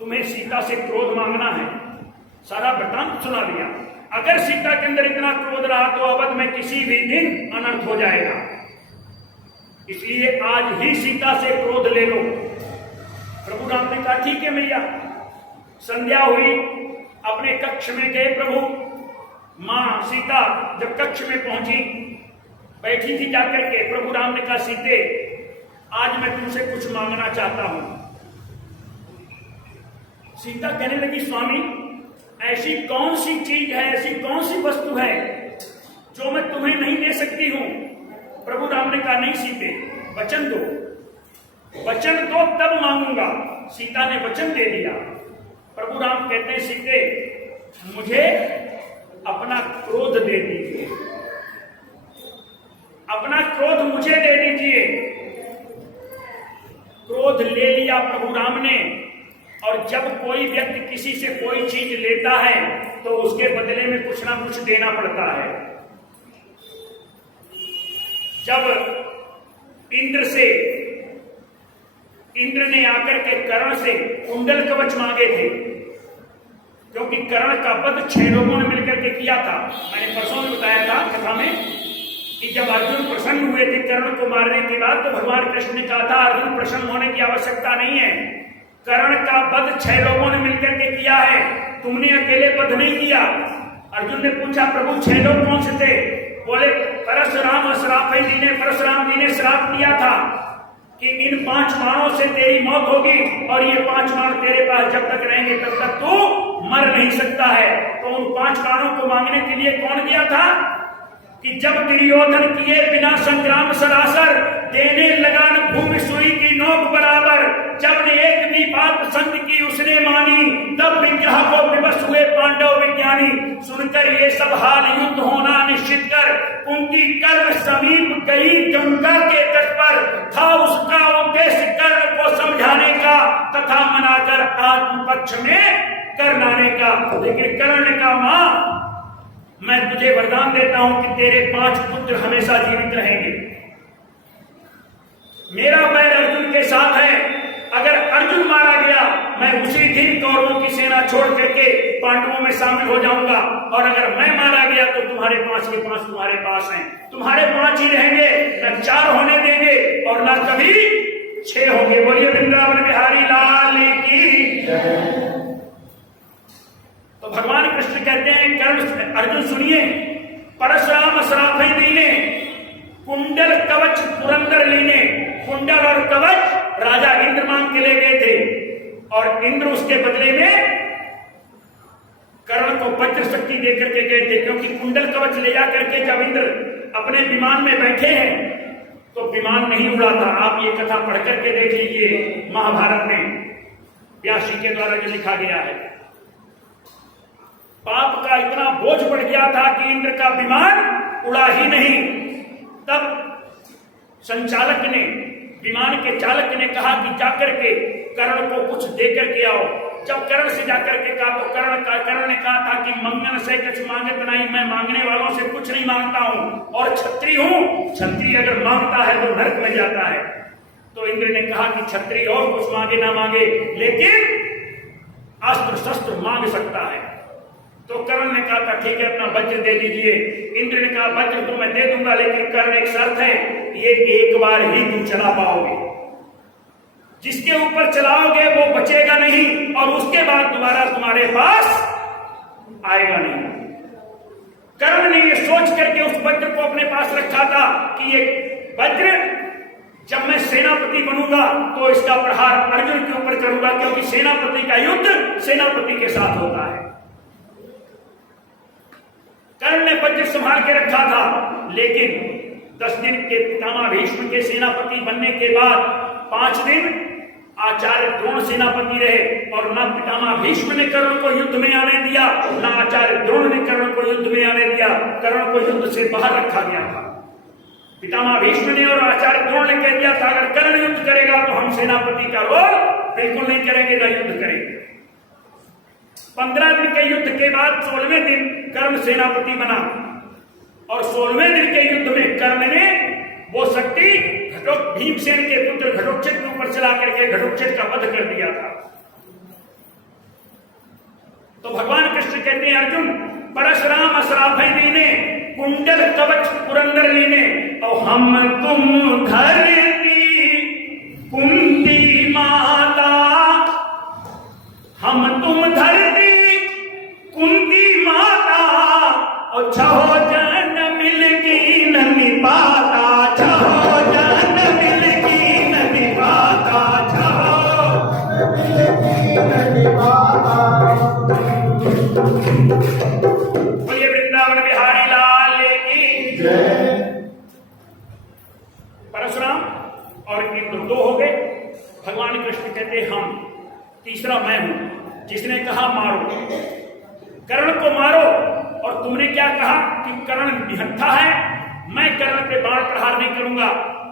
तुम्हें सीता से क्रोध मांगना है। सारा वृत्तांत सुना दिया। अगर सीता के अंदर इतना क्रोध रहा तो अवध में किसी भी दिन अनर्थ हो जाएगा, इसलिए आज ही सीता से क्रोध ले लो। प्रभु राम ने कहा ठीक है मैया। संध्या हुई, अपने कक्ष में गए प्रभु। मां सीता जब कक्ष में पहुंची, बैठी थी जाकर के, प्रभु राम ने कहा सीते आज मैं तुमसे कुछ मांगना चाहता हूं। सीता कहने लगी स्वामी ऐसी कौन सी चीज है, ऐसी कौन सी वस्तु है जो मैं तुम्हें नहीं दे सकती हूं। प्रभु राम ने कहा नहीं सीते, वचन दो, वचन दो तब मांगूंगा। सीता ने वचन दे दिया। प्रभु राम कहते हैं सीते मुझे अपना क्रोध दे दीजिए, अपना क्रोध मुझे दे दीजिए। क्रोध ले लिया प्रभु राम ने। और जब कोई व्यक्ति किसी से कोई चीज लेता है तो उसके बदले में कुछ ना कुछ देना पड़ता है। जब इंद्र ने आकर के कर्ण से कुंडल कवच मांगे थे, क्योंकि कर्ण का वध 6 लोगों ने मिलकर के किया था। मैंने परसों में बताया था कथा में कि जब अर्जुन प्रसन्न हुए थे कर्ण को मारने के बाद, तो भगवान कृष्ण ने कहा था अर्जुन प्रसन्न होने की आवश्यकता नहीं है, कर्ण का वध 6 लोगों ने मिलकर के किया है, तुमने अकेले वध नहीं किया। अर्जुन ने पूछा प्रभु 6 लोग कौन से थे? बोले परशुराम परशुराम जी ने श्राप दिया था कि इन 5 बाणों से तेरी मौत होगी और ये 5 बाण तेरे पास जब तक रहेंगे तब तक तू मर नहीं सकता है। तो उन 5 बाणों को मांगने के लिए कौन गया था कि जब दुर्योधन किए बिना संग्राम सरासर, देने लगान भूमि सुई की नोक बराबर, जब ने एक भी बात संत की उसने मानी, तब विग्रह को विवश हुए पांडव विज्ञानी। सुनकर ये सब हाल युद्ध होना निश्चित कर, कुंती कर्ण समीप गई गंगा के तट पर, था उसका उद्देश्य कर्ण को समझाने का तथा मनाकर आत्म पक्ष में कर लाने का। लेकिन कर्ण ने कहा मां मैं तुझे वरदान देता हूं कि तेरे 5 पुत्र हमेशा जीवित रहेंगे। मेरा बैर अर्जुन के साथ है, अगर अर्जुन मारा गया मैं उसी दिन कौरवों की सेना छोड़ करके पांडवों में शामिल हो जाऊंगा, और अगर मैं मारा गया तो तुम्हारे 5 के 5 तुम्हारे पास हैं, तुम्हारे 5 ही रहेंगे, न 4 होने देंगे और न कभी 6 होंगे। बोलिए वृंदावन बिहारी लाल की। तो भगवान कृष्ण कहते हैं कर्ण अर्जुन सुनिए, परशुराम श्राप दीने, कुंडल कवच पुरंदर लीने। कुंडल और कवच राजा इंद्र मांग के ले गए थे, और इंद्र उसके बदले में कर्ण को वज्र शक्ति देकर के गए थे। क्योंकि कुंडल कवच ले जा करके जब इंद्र अपने विमान में बैठे हैं तो विमान नहीं उड़ा था। आप ये कथा पढ़ करके देख लीजिए महाभारत में, व्यास जी के द्वारा जो लिखा गया है। पाप का इतना बोझ बढ़ गया था कि इंद्र का विमान उड़ा ही नहीं। तब संचालक ने, विमान के चालक ने कहा कि जाकर के कर्ण को कुछ देकर के आओ। जब कर्ण से जाकर के कहा तो कर्ण ने कहा था कि मंगन से कुछ मांगत नहीं, मैं मांगने वालों से कुछ नहीं मांगता हूं, और क्षत्रिय हूं, क्षत्रिय अगर मांगता है तो नरक में जाता है। तो इंद्र ने कहा कि क्षत्रिय और कुछ मांगे ना मांगे, लेकिन अस्त्र शस्त्र मांग सकता है। तो कर्ण ने कहा था ठीक है अपना वज्र दे दीजिए। इंद्र ने कहा वज्र तो मैं दे दूंगा, लेकिन कर्ण एक शर्त है, ये एक बार ही तुम चला पाओगे, जिसके ऊपर चलाओगे वो बचेगा नहीं और उसके बाद दोबारा तुम्हारे पास आएगा नहीं। कर्ण ने ये सोच करके उस वज्र को अपने पास रखा था कि ये वज्र जब मैं सेनापति बनूंगा तो इसका प्रहार अर्जुन के ऊपर करूंगा, क्योंकि सेनापति का युद्ध सेनापति के साथ होता है। कर्ण ने वज्र संभाल के रखा था, लेकिन 10 दिन के पितामह भीष्म के सेनापति बनने के बाद 5 दिन आचार्य द्रोण सेनापति रहे, और न पितामह भीष्म ने कर्ण को युद्ध में आने दिया, न आचार्य द्रोण ने कर्ण को युद्ध में आने दिया। कर्ण को युद्ध से बाहर रखा गया था। पितामह भीष्म ने और आचार्य द्रोण ने कह दिया था अगर कर्ण युद्ध करेगा तो हम सेनापति का रोल बिल्कुल नहीं करेंगे, न युद्ध करेंगे। 15 दिन के युद्ध के बाद 16वें दिन कर्ण सेनापति बना, और 16वें दिन के युद्ध में कर्ण ने वो शक्ति भीमसेन के पुत्र घटोत्कच के ऊपर चला करके घटोत्कच का वध कर दिया था। तो भगवान कृष्ण कहते हैं अर्जुन परशुराम असराफे दीने कुंडल कवच पुरंदर लीने और हम तुम धरती कुंती माता, हम तुम धरती कुंती माता और छहो जन मिलगी ननी पाता, छहो जन मिलगी ननी पाता, छहो मिलगी ननी पाता। बोलिए वृंदावन बिहारी लाल की जय। परशुराम और इंद्र दो हो गए। भगवान कृष्ण कहते हम, तीसरा मैं हूं जिसने कहा मारो, कर्ण को मारो। और तुमने क्या कहा कि कर्ण निहत्था है, मैं कर्ण पे बाण प्रहार नहीं करूंगा।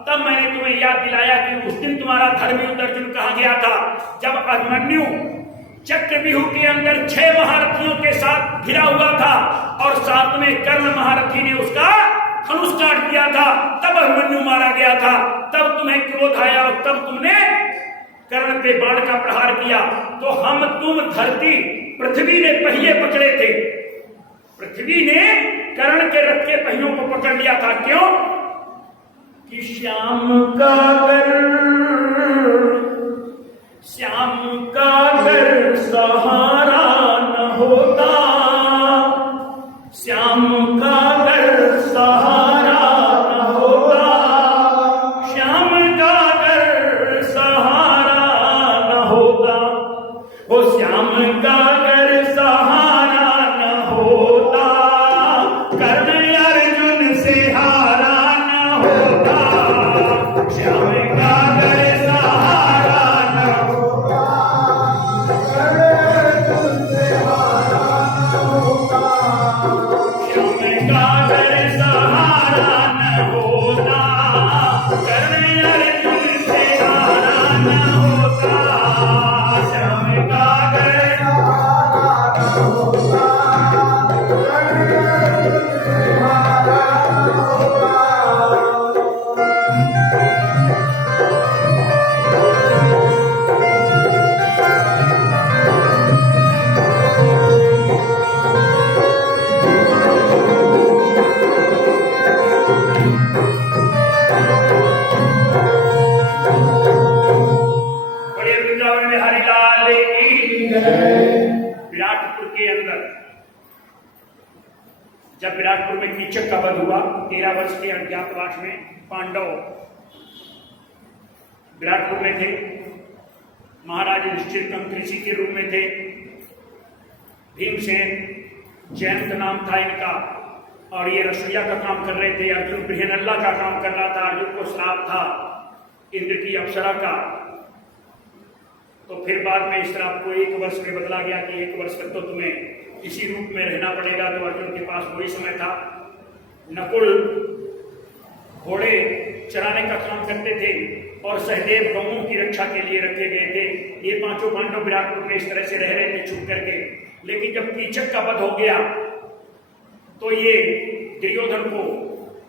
तब मैंने तुम्हें याद दिलाया कि उस दिन तुम्हारा धर्मयुद्ध अर्जुन कहा गया था, जब अभिमन्यु चक्रव्यूह के अंदर 6 महारथियों के साथ घिरा हुआ था और 7वें कर्ण महारथी ने उसका धनुष काट दिया था, तब अभिमन्यु मारा गया था। तब तुम्हें क्रोध आया और तब तुमने कर्ण पे बाण का प्रहार किया। तो हम तुम धरती, पृथ्वी ने पहिए पकड़े थे, पृथ्वी ने कर्ण के रथ के पहियों को पकड़ लिया था। क्यों? कि श्याम का घर सहारा न होता, श्याम का घर सहारा न होता, श्याम का घर सहारा न होता, वो श्याम का घर सहारा न होता, कर्ण अर्जुन से हारा न होता, श्याम का घर सहारा न होता, अर्जुन से हारा न होता, श्याम का घर सहारा न होता, कर्ण अर्जुन से हारा न होता, श्याम का घर सहारा न होता, अर्जुन से हारा न होता। बड़े वृंदावन में हरिलाल की विराटपुर के अंदर जब विराटपुर में कीचक का वध हुआ 13 वर्ष के अज्ञातवास में, पांडव विराटपुर में थे, महाराज युधिष्ठिर कृषि के रूप में थे, भीमसेन जयंत नाम था इनका और ये रसोईया का काम कर रहे थे, अर्जुन बृहन्नला का काम कर रहा था, अर्जुन को श्राप था इंद्र की अप्सरा का। तो फिर बाद में इस श्राप को 1 वर्ष में बदला गया कि 1 वर्ष तक तो तुम्हें इसी रूप में रहना पड़ेगा। तो अर्जुन के पास वही समय था। नकुल घोड़े चराने का काम करते थे और सहदेव गौओं की रक्षा के लिए रखे गए थे। ये 5 पांडव विराटपुर में इस तरह से रह रहे थे छुप करके। लेकिन जब कीचक का वध हो गया तो ये दुर्योधन को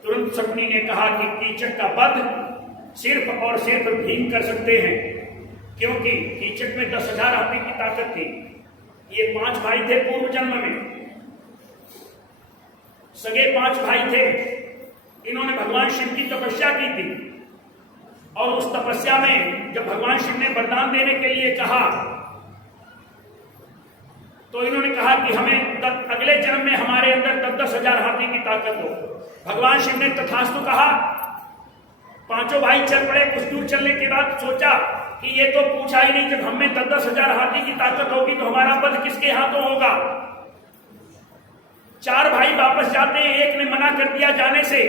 तुरंत शकुनी ने कहा कि कीचक का वध सिर्फ और सिर्फ भीम कर सकते हैं, क्योंकि कीचक में 10,000 हाथी की ताकत थी। ये 5 भाई थे पूर्व जन्म में, सगे 5 भाई थे। इन्होंने भगवान शिव की तपस्या की थी और उस तपस्या में जब भगवान शिव ने वरदान देने के लिए कहा तो इन्होंने कहा कि हमें अगले जन्म में हमारे अंदर 10,000 हाथी की ताकत हो। भगवान शिव ने तथास्तु कहा। 5 भाई चल पड़े। कुछ दूर चलने के बाद सोचा कि ये तो पूछा ही नहीं, जब हमें 10,000 हाथी की ताकत होगी तो हमारा वध किसके हाथों होगा। 4 भाई वापस जाते हैं, एक ने मना कर दिया जाने से।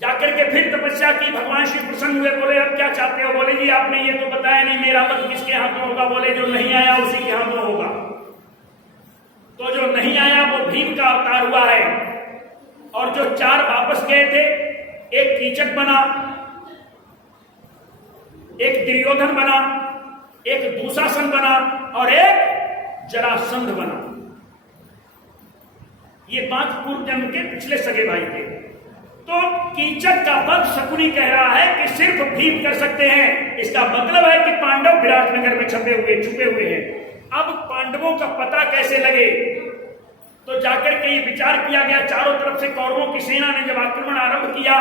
जाकर के फिर तपस्या की, भगवान शिव प्रसन्न हुए, बोले अब क्या चाहते हो। बोले जी आपने ये तो बताया नहीं, मेरा वध किसके हाथों होगा। बोले जो नहीं आया उसी के हाथों होगा। तो जो नहीं आया वो भीम का अवतार हुआ है। और जो 4 वापस गए थे, एक कीचक बना, एक दुर्योधन बना, एक दुशासन बना और एक जरासंध बना। ये बात पूर्व जन्म के पिछले सगे भाई थे। तो कीचक का वध शकुनी कह रहा है कि सिर्फ भीम कर सकते हैं। इसका मतलब है कि पांडव विराटनगर में छुपे हुए हैं। अब पांडवों का पता कैसे लगे? तो जाकर के ये विचार किया गया। चारों तरफ से कौरवों की सेना ने जब आक्रमण आरंभ किया,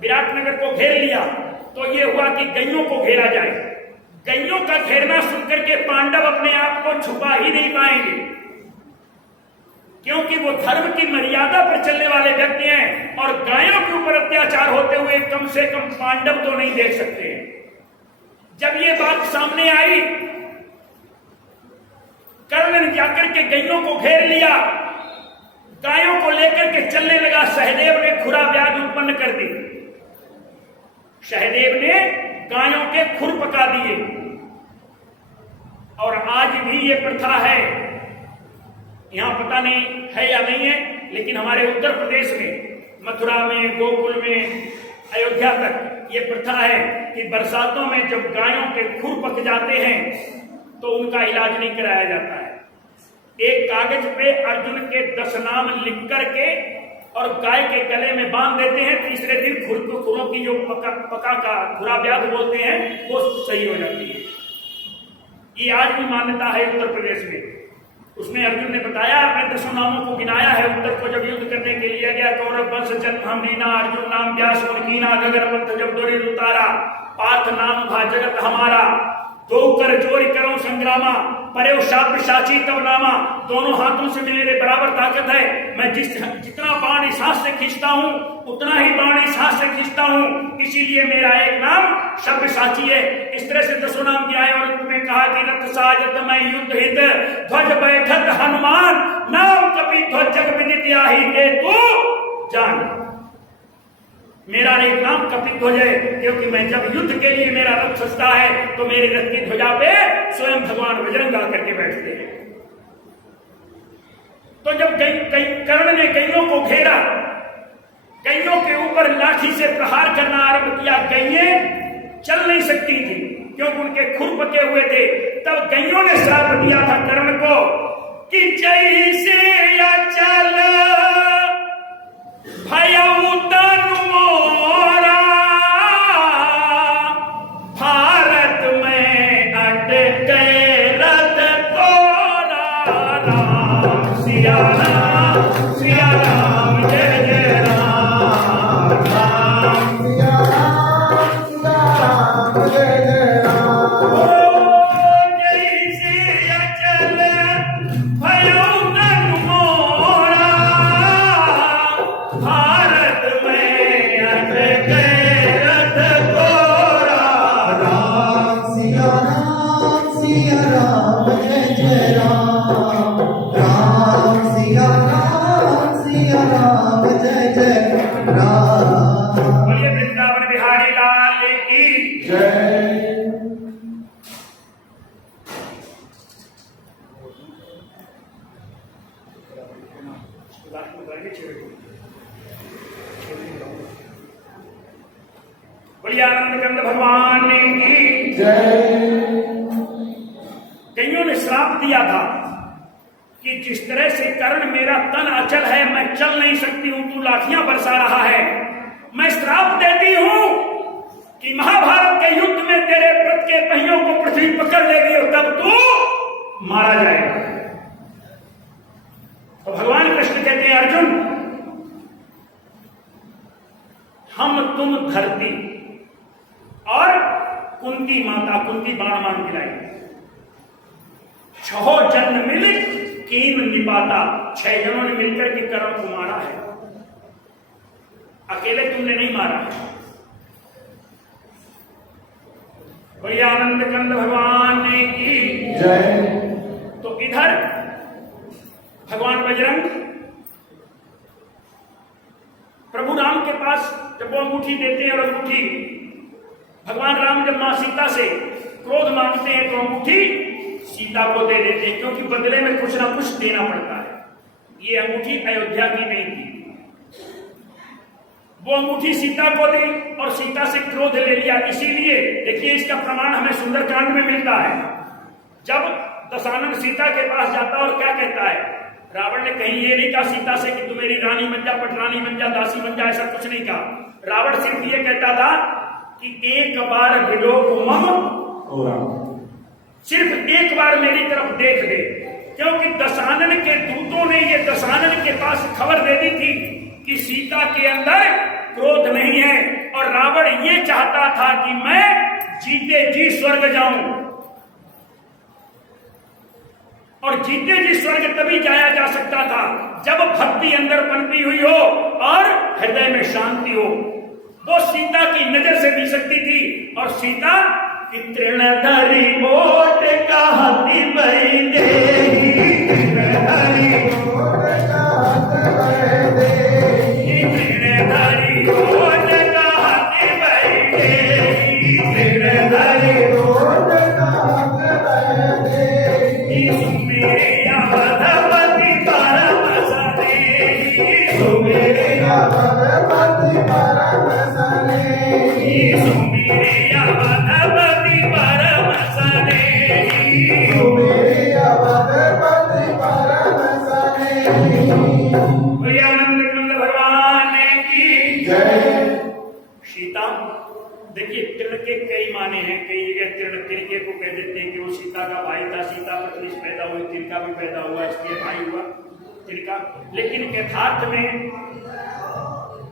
विराटनगर को घेर लिया, तो ये हुआ कि गइयों को घेरा जाए। गइयों का घेरना सुनकर के पांडव अपने आप को छुपा ही नहीं पाएंगे, क्योंकि वो धर्म की मर्यादा पर चलने वाले व्यक्ति हैं और गायों के ऊपर अत्याचार होते हुए कम से कम पांडव तो नहीं देख सकते हैं। जब ये बात सामने आई, कर्ण ने जाकर के गइयों को घेर लिया, गायों को लेकर के चलने लगा। सहदेव ने खुरा व्याध उत्पन्न कर दी। सहदेव ने गायों के खुर पका दिए। और आज भी ये प्रथा है, यहां पता नहीं है या नहीं है, लेकिन हमारे उत्तर प्रदेश में, मथुरा में, गोकुल में, अयोध्या तक ये प्रथा है कि बरसातों में जब गायों के खुर पक जाते हैं तो उनका इलाज नहीं कराया जाता है। एक कागज पे अर्जुन के 10 नाम लिख करके और गाय के गले में बांध देते हैं। तीसरे दिन खुरों की जो पका का खुरा व्याध बोलते हैं वो सही हो जाती है। ये आज भी मान्यता है उत्तर प्रदेश में। उसमें अर्जुन ने बताया, अपने 10 नामों को गिनाया है। उत्तर को जब युद्ध करने के लिए गया, कौरव वंश जन्म हम नीना, अर्जुन नाम व्यास कीना, गगन पंथ जब डोरी उतारा, पार्थ नाम भा जगत हमारा, दो कर जोरी करो संग्रामा, परे शाप साची तब नामा। दोनों हाथों से मेरे बराबर ताकत है। मैं जितना बाण इस हाथ से खींचता हूं उतना ही बाण इस हाथ से खींचता हूं, इसीलिए मेरा एक नाम शब्द साची है। इस तरह से 10 नाम दिया है। और उन्होंने कहा कि रथ साजत मैं युद्ध हित, ध्वज बैठक हनुमान, नाम कपि ध्वज जग विदित आहि दे तू जान। मेरा एक नाम कपित ध्वज है, क्योंकि मैं जब युद्ध के लिए मेरा रथ सजता है तो मेरे रथ की ध्वजा पे स्वयं भगवान बजरंग आकर के बैठते हैं। तो जब कर्ण ने गइयों को घेरा, गइयों के ऊपर लाठी से प्रहार करना आरंभ किया। गइयें चल नहीं सकती थी क्योंकि उनके खुर पके हुए थे। तब गइयों ने श्राप दिया था कर्ण को कि जैसे अचल भयउ तनु मोरा, भारत में अटके रथ तोरा। राम सिया राम जय जय राम, राम सिया राम जय जय राम। जैसे अचल भयउ तनु मोरा, भारत में अटके रथ तोरा। राम सिया राम जय जय राम, राम सिया राम जय जय राम। बोलिए वृंदावन बिहारी लाल की जय। बोलिए आनंद कंद भगवान की जय। कईयों ने श्राप दिया था कि जिस तरह से कर्ण मेरा तन अचल है, मैं चल नहीं सकती हूं, तू लाठियां बरसा रहा है। मैं श्राप देती हूं कि महाभारत के युद्ध में तेरे रथ के पहियों को पृथ्वी पकड़ लेगी और तब तू मारा जाएगा। तो भगवान कृष्ण कहते हैं, अर्जुन हम तुम धरती और कुंती माता, कुंती बाण मान गिलाई, 6 जन मिल कीन निपाता, 6 जनों ने मिलकर के कर्ण को मारा है, अकेले तुमने नहीं मारा है। कोई आनंद कंद भगवान की जय। तो इधर भगवान बजरंग प्रभु राम के पास जब वो अंगूठी देते हैं, और अंगूठी भगवान राम जब मां सीता से क्रोध मांगते हैं तो अंगूठी सीता को दे देते हैं, क्योंकि बदले में कुछ ना कुछ देना पड़ता है। ये अंगूठी अयोध्या की नहीं थी, वो अंगूठी सीता को दी और सीता से क्रोध ले लिया। इसीलिए देखिए, इसका प्रमाण हमें सुंदरकांड में मिलता है। जब दशानन सीता के पास जाता और क्या कहता है, रावण ने कहीं ये नहीं कहा सीता से कि तू मेरी रानी बन जा, पटरानी बन जा, दासी बन जा, ऐसा कुछ नहीं कहा। रावण सिर्फ ये कहता था कि एक बार विलोक सिर्फ एक बार मेरी तरफ देख दे, क्योंकि दशानन के दूतों ने ये दशानन के पास खबर दे दी थी कि सीता के अंदर क्रोध नहीं है, और रावण ये चाहता था कि मैं जीते जी स्वर्ग जाऊं, और जीते जी स्वर्ग तभी जाया जा सकता था जब भक्ति अंदर पनपी हुई हो और हृदय में शांति हो। वो सीता की नजर से भी सकती थी, और सीता तृणधरी मोट कहती बैठे, तृणधरी मोट कहती बैठे, तृणधरी मोट मेरे अवधपति परम सने, मेरे अवधपति परम सने, मेरे अवधपति परम सने, मेरे अवधपति परम सने। आनंद कंद भगवान की जय। सीता, देखिए तृण के कई माने हैं, कई जगह तृण तिनके को कह देते हैं कि वो सीता का भाई था, सीता पत्नी से पैदा हुई, तिनका भी पैदा हुआ, इसलिए भाई हुआ तिनका। लेकिन यथार्थ में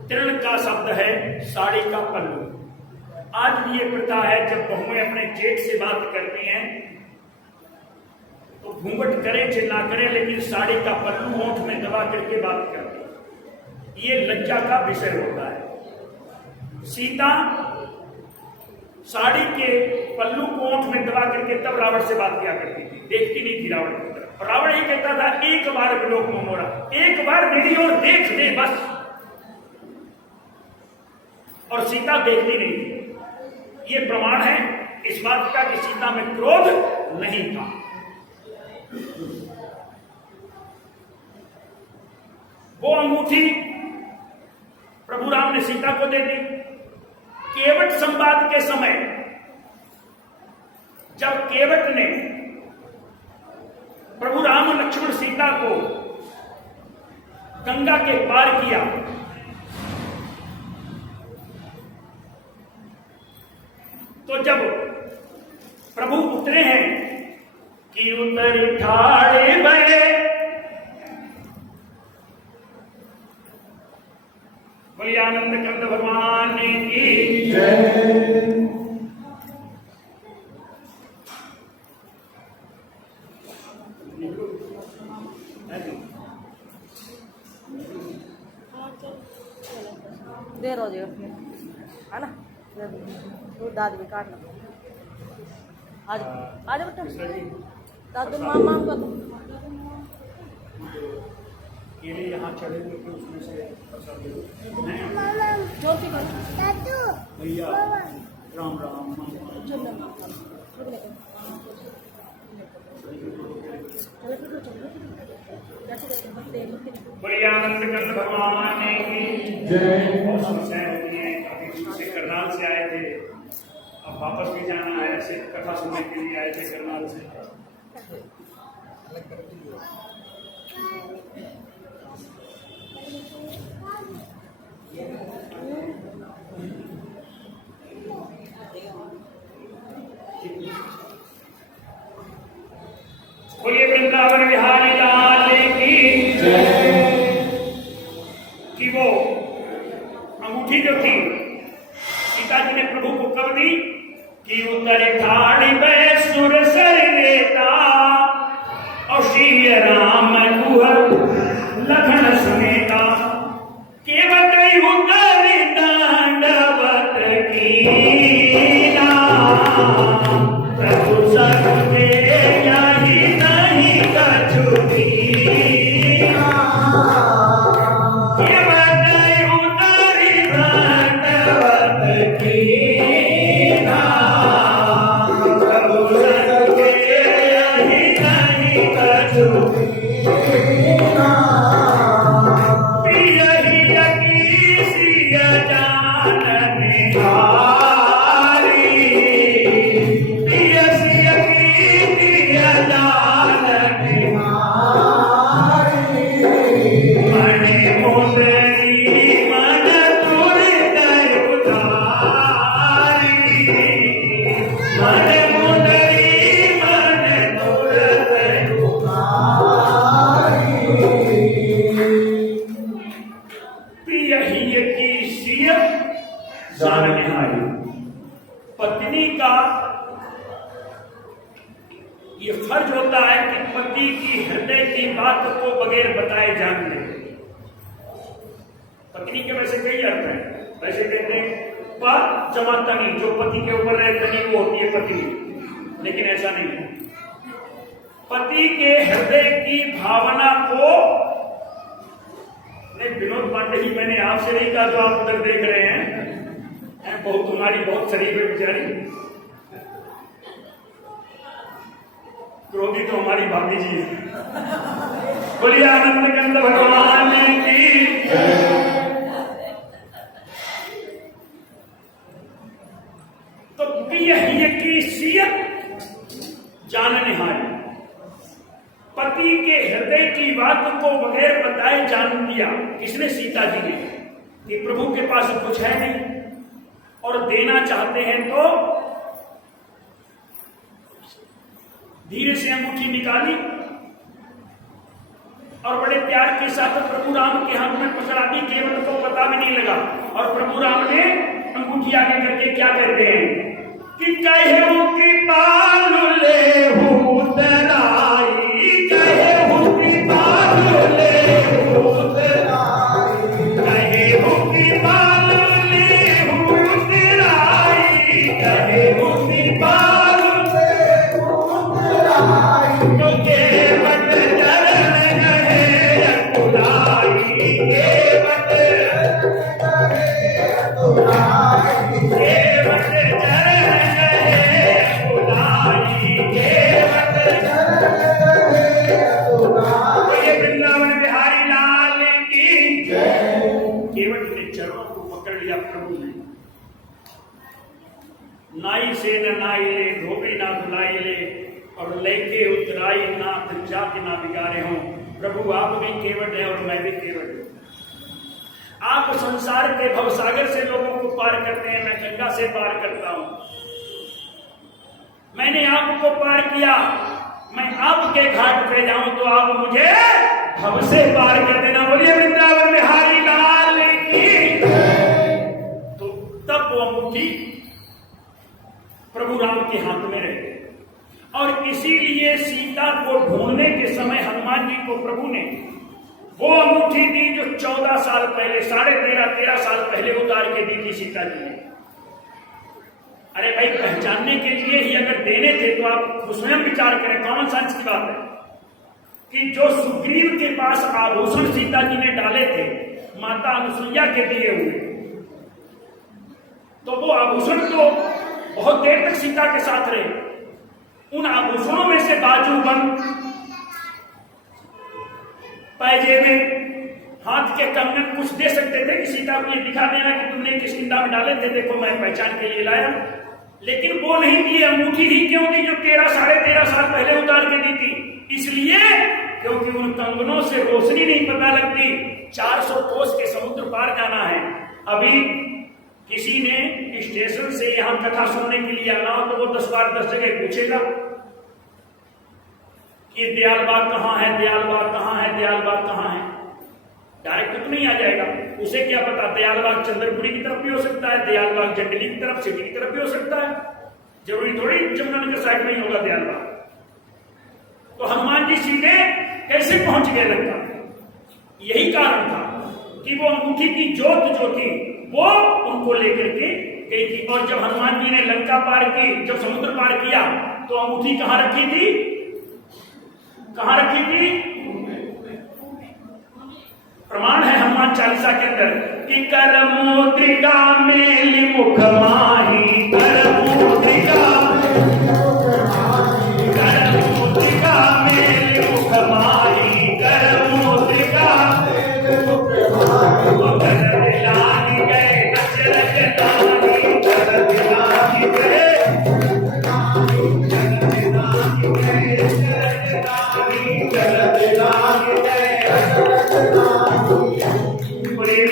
तृण का शब्द है साड़ी का पल्लू। आज भी ये प्रथा है, जब बहुएं अपने जेठ से बात करती हैं तो घूंघट करे चाहे ना करे, लेकिन साड़ी का पल्लू होंठ में दबा करके बात करती, ये लज्जा का विषय होता है। सीता साड़ी के पल्लू को ओंठ में दबा करके तब रावण से बात किया करती थी, देखती नहीं थी रावण की तरफ। और रावण ये कहता था एक बार विलोक मोरा, एक बार मेरी ओर देख दे बस, और सीता देखती नहीं थी। ये प्रमाण है इस बात का कि सीता में क्रोध नहीं था। वो अंगूठी प्रभु राम ने सीता को दे दी। केवट संवाद के समय जब केवट ने प्रभु राम लक्ष्मण सीता को गंगा के पार किया, तो जब प्रभु उतरे हैं कि उतर ठाड़े भये, बोलिए आनंद कंद भगवान की जय। देर हो जाएगा फिर, है ना? दूध दाद भी काट लो। आज आज बेटा दादू माम माम कर दो। केले यहाँ चढ़े हुए थे, उसमें से प्रसाद ले लो। जोर से करो दादू भैया राम राम। बड़े आनंद कंद भगवान की जय। बहुत समस्याएं होती हैं, अभी से करनाल से आए थे, अब वापस भी जाना है, ऐसे कथा सुनने के लिए आए थे करनाल से। बोलिए वृंदावन बिहारी लाल की जय। कि वो अंगूठी जो थी सीता जी ने प्रभु को कब दी कि उतर ठाड़ी पे सुर सर लेता, और श्री राम गुहर लखन सुनेता, केवट उतर दांडवत कीना, प्रभु सब में नहीं कछु ये फर्ज होता है कि पति की हृदय की बात को बगैर बताए जान ले। पत्नी के वैसे कई अर्थ हैं, वैसे कहते हैं प जमा तनी, जो पति के ऊपर रहे तनी वो होती है पत्नी, लेकिन ऐसा नहीं है। पति के हृदय की भावना को विनोद पांडे ही, मैंने आपसे नहीं कहा, तो आप उधर देख रहे हैं, बहुत तुम्हारी बहुत शरीफ है बेचारी। क्रोधी तो हमारी भाभी जी है। बोलिए आनंद कंद भगवान की। तो यह सीयत जानने हारी, पति के हृदय की बात को बगैर बताए जान दिया। किसने? सीता जी ने, कि प्रभु के पास कुछ है नहीं और देना चाहते हैं तो धीरे से अंगूठी निकाली और बड़े प्यार के साथ प्रभु राम के हाथ में पकड़ा दी। केवल को पता भी नहीं लगा और प्रभु राम ने अंगूठी आगे करके क्या कहते हैं कि कहे वो की बालू ले हुतराई, कहे वो की बालू ले हुतराई, कहे वो की बालू ले हुतराई, कहे वो की बालू ले हुतराई, तो केवट चरण कहे अकुलाई, केवट कहे अकुलाई, केवट नाई से न नाई ले, धोबी ना धुलाई ले, और लेके उतराई नाथ जाति ना बिगाड़े हों। प्रभु आप भी केवट है और मैं भी केवट हूं। आप संसार के भवसागर से लोगों को पार करते हैं, मैं गंगा से पार करता हूं। मैंने आपको पार किया, मैं आपके घाट पे जाऊं तो आप मुझे भव से पार कर देना। बोलिए वृंदावन बिहारी लाल की। तो तब वो अंगूठी प्रभु राम के हाथ में रहे और इसीलिए सीता को ढूंढने के समय हनुमान जी को प्रभु ने वो अंगूठी दी जो 14 साल पहले, 13.5 साल पहले उतार के दी थी सीता जी ने। अरे भाई, पहचानने के लिए ही अगर देने थे तो आप स्वयं विचार करें, कॉमन सेंस की बात है कि जो सुग्रीव के पास आभूषण सीता जी ने डाले थे माता अनुसुईया के दिए हुए, तो वो आभूषण तो बहुत देर तक सीता के साथ रहे। उन आभूषणों में से बाजूबंद, पैजेबे, हाथ के कंगन कुछ दे सकते थे कि सीता को ये दिखा देना कि तुमने किसकिंदा में डाले थे, देखो मैं पहचान के लिए लाया। लेकिन वो नहीं दिए। अंगूठी ही क्यों दी जो 13-13.5 साल पहले उतार के दी थी? इसलिए क्योंकि उन कंगनों से रोशनी नहीं पता लगती। 400 कोस के समुद्र पार जाना है। अभी किसी ने स्टेशन से यहां कथा सुनने के लिए आना हो तो वो 10 बार 10 जगह पूछेगा कि दयालबाग कहाँ है, दयालबाग कहाँ है, दयालबाग कहाँ है। डायरेक्ट तो नहीं आ जाएगा। उसे क्या पता, दयालबाग चंद्रपुरी की तरफ भी हो सकता है, दयालबाग जंडली की तरफ, सिटी की तरफ भी हो सकता है। जरूरी थोड़ी जमुनानगर साइड में ही होगा दयालबाग। तो हनुमान जी सीधे कैसे पहुंच गए लंका? यही कारण था कि वो अंगूठी की जोत जो थी वो उनको लेकर के गई थी। और जब हनुमान जी ने लंका पार की, जब समुद्र पार किया, तो अंगूठी कहां रखी थी? कहां रखी थी? प्रमाण है हनुमान चालीसा के अंदर कि कर मुद्रिका मेली मुख माही, कर मुद्रिका मेली मुख माही, कर मुद्रिका दिलानी गए दशरथ दानी, कर दिलानी गए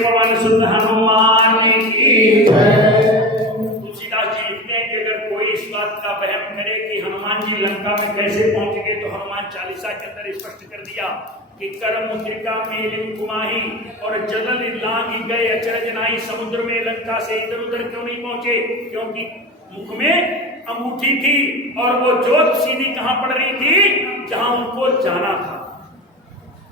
पवन सुत हनुमान की। तुलसीदास जी लिखते हैं कि अगर कोई इस बात का वहम करे कि हनुमान जी लंका में कैसे पहुंच गए, तो हनुमान चालीसा के अंदर स्पष्ट कर दिया कि कर मुद्रिका में कुमाही और जगल लांघ गए अचरज नाई। समुद्र में लंका से इधर उधर क्यों नहीं पहुंचे? क्योंकि मुख में अंगूठी थी और वो जोत सीधी कहां पड़ रही थी? जहां उनको जाना था,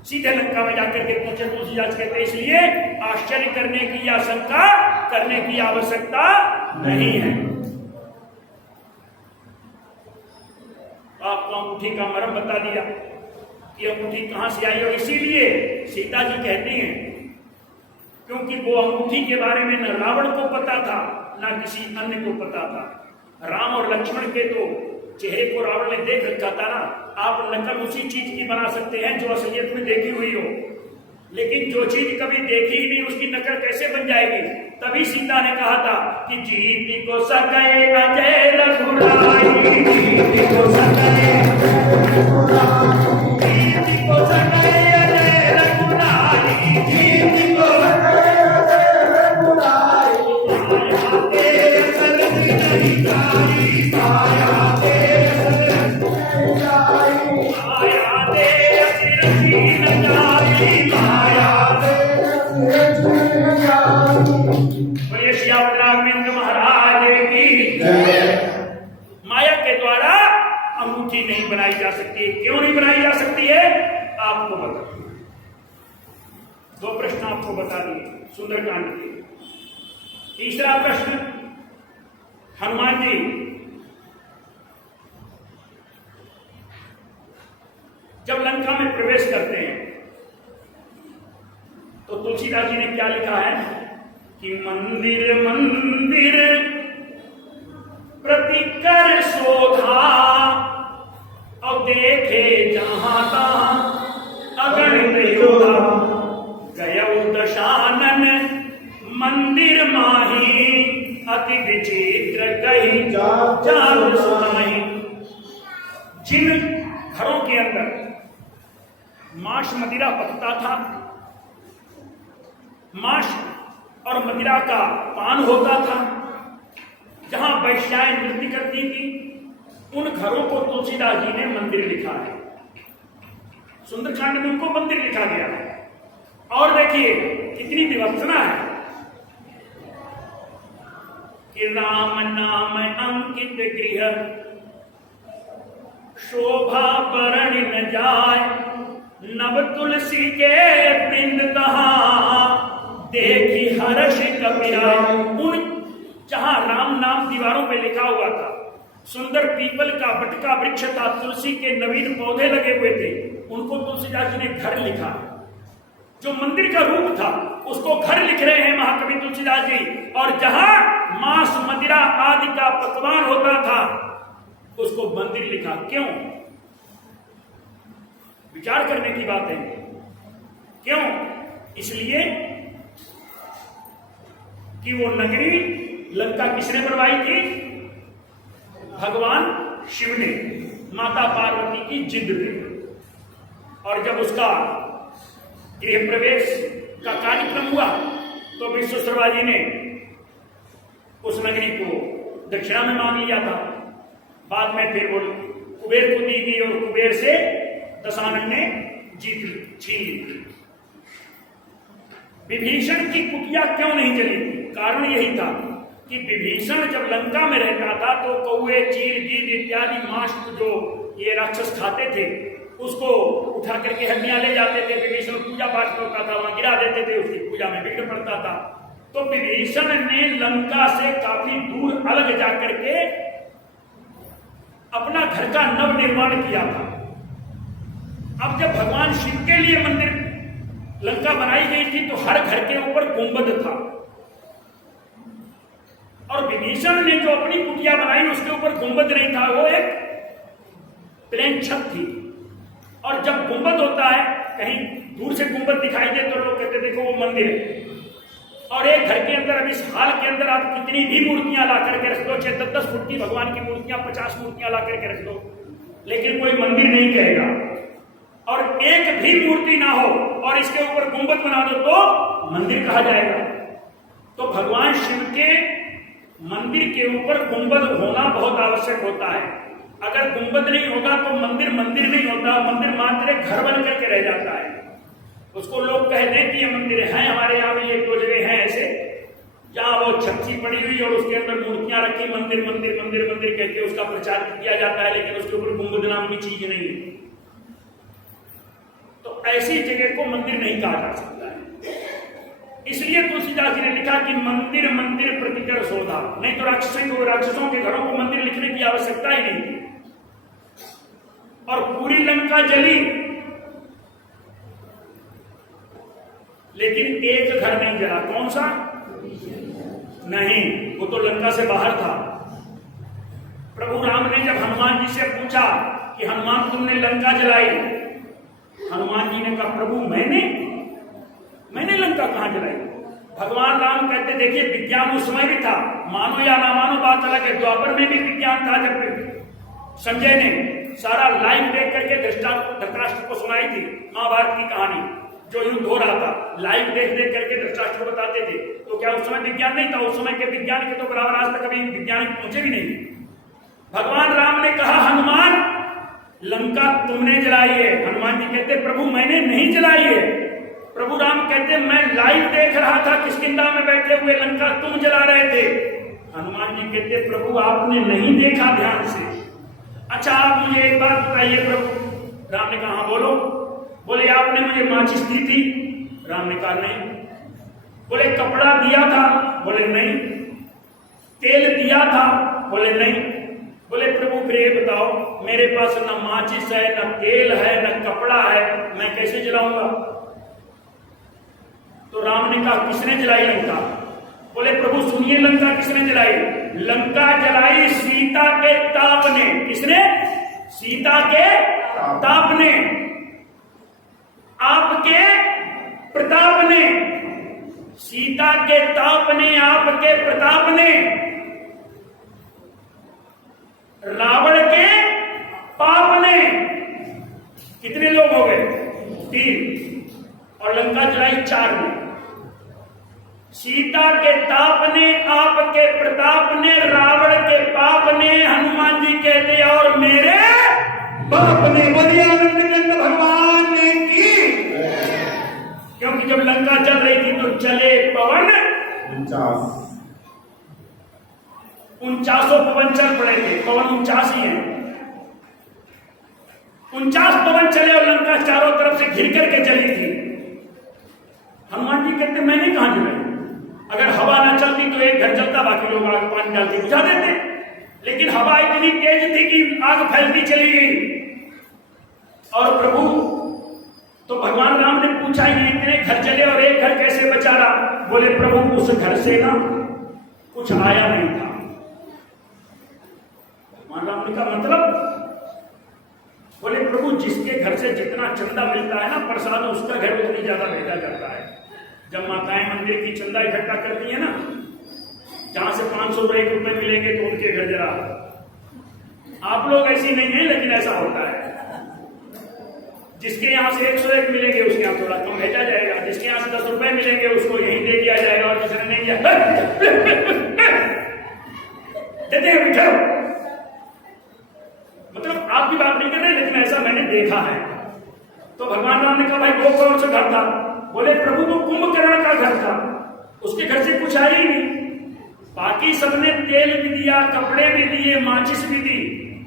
सीधे लंका में जाकर के पहुंचे। तुलसीदास कहते इसलिए आश्चर्य करने की या शंका करने की आवश्यकता नहीं है। आपको अंगूठी का मर्म बता दिया कि अंगूठी कहां से आई, और इसीलिए सीता जी कहती हैं क्योंकि वो अंगूठी के बारे में न रावण को पता था न किसी अन्य को पता था। राम और लक्ष्मण के तो चेहरे को रावण ने देख रखा था ना। आप नकल उसी चीज की बना सकते हैं जो असलियत में देखी हुई हो, लेकिन जो चीज कभी देखी ही नहीं उसकी नकल कैसे बन जाएगी? तभी सीता ने कहा था कि जीत को सके अजय रघुराई, जीत को सके अजय रघुराई, जीत को महाराज की माया के द्वारा अंगूठी नहीं बनाई जा सकती। क्यों नहीं बनाई जा सकती है? आपको बता, दो प्रश्न आपको बता दिए सुंदरकांड के। तीसरा प्रश्न, हनुमान जी जब लंका में प्रवेश करते हैं तो तुलसीदास जी ने क्या लिखा है कि मंदिर मंदिर प्रतिकर शोधा और देखे जहां तहां अगणित योधा, गयौ दशानन मंदिर माही अति विचित्र कही जान सुनाई। जिन घरों के अंदर मांस मदिरा पकता था, मांस और मदिरा का पान होता था, जहां वैश्याएं नृत्य करती थी, उन घरों को तुलसीदास जी ने मंदिर लिखा है। सुंदरकांड में उनको मंदिर लिखा गया है। और देखिए कितनी विवक्षणा है कि राम नाम अंकित गृह शोभा बरण न जाय, नव तुलसी के वृंद तहां देखी हर्ष कपिराय। उन जहां राम नाम दीवारों पे लिखा हुआ था, सुंदर पीपल का बटका वृक्ष था, तुलसी के नवीन पौधे लगे हुए थे, उनको तुलसीदास जी ने घर लिखा। जो मंदिर का रूप था उसको घर लिख रहे हैं महाकवि तुलसीदास जी। और जहां मांस मदिरा आदि का पकवान होता था उसको मंदिर लिखा। क्यों? विचार करने की बात है। क्यों? इसलिए कि वो नगरी लंका किसने बनवाई थी? भगवान शिव ने, माता पार्वती की जिद पे। और जब उसका गृह प्रवेश का कार्यक्रम हुआ तो विश्वेश्वरवा जी ने उस नगरी को दक्षिणा में मांग लिया था। बाद में फिर वो कुबेर को दी गई और कुबेर से दशानन ने जीत छीन ली। विभीषण की कुटिया क्यों नहीं जली थी? कारण यही था कि विभीषण जब लंका में रहता था तो कौए, चील, गीद इत्यादि मांस जो ये राक्षस खाते थे उसको उठा करके हड्डियां ले जाते थे। विभीषण पूजा पाठ करता था, वहां गिरा देते थे, उसकी पूजा में विघ्न पड़ता था। तो विभीषण ने लंका से काफी दूर अलग जाकर के अपना घर का नव निर्माण किया था। अब जब भगवान शिव के लिए मंदिर लंका बनाई गई थी तो हर घर के ऊपर गुंबद था, और विभीषण ने जो अपनी कुटिया बनाई उसके ऊपर गुंबद नहीं था, वो एक प्लेन छत थी। और जब गुंबद होता है, कहीं दूर से गुंबद दिखाई दे तो लोग कहते देखो वो मंदिर है। और एक घर के अंदर, अब इस हाल के अंदर आप कितनी भी मूर्तियां ला करके रख दो, 6-10 फुट की भगवान की मूर्तियां, 50 मूर्तियां ला करके रख दो, लेकिन कोई मंदिर नहीं कहेगा। और एक भी मूर्ति ना हो और इसके ऊपर गुंबद बना दो तो मंदिर कहा जाएगा। तो भगवान शिव के मंदिर के ऊपर गुंबद होना बहुत आवश्यक होता है। अगर गुंबद नहीं होगा तो मंदिर मंदिर नहीं होता, मंदिर मात्र घर बन करके रह जाता है। उसको लोग कह दें कि ये मंदिर है, हमारे यहाँ भी एक दो जगह है ऐसे, जहां वो छत्ती पड़ी हुई और उसके अंदर मूर्तियां रखी, मंदिर मंदिर मंदिर मंदिर कहते उसका प्रचार किया जाता है, लेकिन उसके ऊपर गुंबद नाम की चीज नहीं है। तो ऐसी जगह को मंदिर नहीं कहा जा सकता है। इसलिए तुलसीदास जी ने लिखा कि मंदिर मंदिर प्रतिकर शोधा, नहीं तो राक्षसों के घरों को मंदिर लिखने की आवश्यकता ही नहीं थी। और पूरी लंका जली, लेकिन एक घर नहीं जला। कौन सा? नहीं, वो तो लंका से बाहर था। प्रभु राम ने जब हनुमान जी से पूछा कि हनुमान तुमने लंका जलाई, हनुमान जी ने कहा प्रभु मैंने लंका कहां जलाई? भगवान राम कहते देखिए विज्ञान उस समय भी था, मानो या ना मानो बात अलग है, द्वापर में भी विज्ञान था। जब संजय ने सारा लाइव देख करके धृतराष्ट्र को सुनाई थी महाभारत की कहानी, जो युद्ध हो रहा था, लाइव देख करके धृतराष्ट्र को बताते थे, तो क्या उस समय विज्ञान नहीं था? उस समय के विज्ञान के तो बराबर आज तक कभी विज्ञानिक पहुंचे भी नहीं। भगवान राम ने कहा हनुमान लंका तुमने जलाई है। हनुमान जी कहते प्रभु मैंने नहीं जलाई है। प्रभु राम कहते मैं लाइव देख रहा था, किष्किंधा में बैठे हुए लंका तुम जला रहे थे। हनुमान जी कहते प्रभु आपने नहीं देखा ध्यान से। अच्छा आप मुझे एक बात बताइए प्रभु। राम ने कहा हाँ बोलो। बोले आपने मुझे माचिस दी थी? राम ने कहा नहीं। बोले कपड़ा दिया था? बोले नहीं। तेल दिया था? बोले नहीं। बोले प्रभु फिर ये बताओ मेरे पास न माचिस है, न तेल है, न कपड़ा है, मैं कैसे जलाऊंगा? तो राम ने कहा किसने जलाई लंका? बोले प्रभु सुनिए लंका किसने जलाई? लंका जलाई सीता के ताप ने। किसने? सीता के ताप ने, आपके प्रताप ने। सीता के ताप ने, आपके प्रताप ने, रावण के पाप ने। कितने लोग हो गए? 3। और लंका जलाई 4 ने। सीता के ताप ने, आपके प्रताप ने, रावण के पाप ने, हनुमान जी कहते और मेरे बाप ने। बोलिए आनंद कंद भगवान ने की। क्योंकि जब लंका चल रही थी तो चले पवन 49 पवन चल पड़े थे। पवन 49 ही है। 49 पवन चले और लंका चारों तरफ से घिर करके चली थी। हनुमान जी कहते मैंने कहां जलाई? अगर हवा ना चलती तो एक घर जलता, बाकी लोग आग पानी डाल के बुझा देते, लेकिन हवा इतनी तेज थी कि आग फैलती चली गई। और प्रभु तो भगवान राम ने पूछा ये इतने घर जले और एक घर कैसे बचा रहा? बोले प्रभु उस घर से ना कुछ आया नहीं था। भगवान राम ने कहा मतलब? बोले प्रभु जिसके घर से जितना चंदा मिलता है ना प्रसाद, उसका घर उतनी ज्यादा भेजा जाता है। जब माताएं मंदिर की चंदा इकट्ठा करती है ना, जहां से 500 रुपए मिलेंगे तो उनके घर जरा। आप लोग ऐसी नहीं है, लेकिन ऐसा होता है। जिसके यहाँ से 101 मिलेंगे उसके यहाँ थोड़ा कम भेजा जाएगा, जिसके यहाँ से 10 रुपए मिलेंगे उसको यही दे दिया जाएगा, और जिसने नहीं दिया देते हैं बिठो। मतलब आप भी बात नहीं कर रहे, लेकिन ऐसा मैंने देखा है। तो भगवान राम ने कहा भाई वो कौन सा घर था? बोले प्रभु वो कुंभकर्ण का घर था, उसके घर से कुछ आया ही नहीं। बाकी सबने तेल भी दिया, कपड़े भी दिए, माचिस भी दी,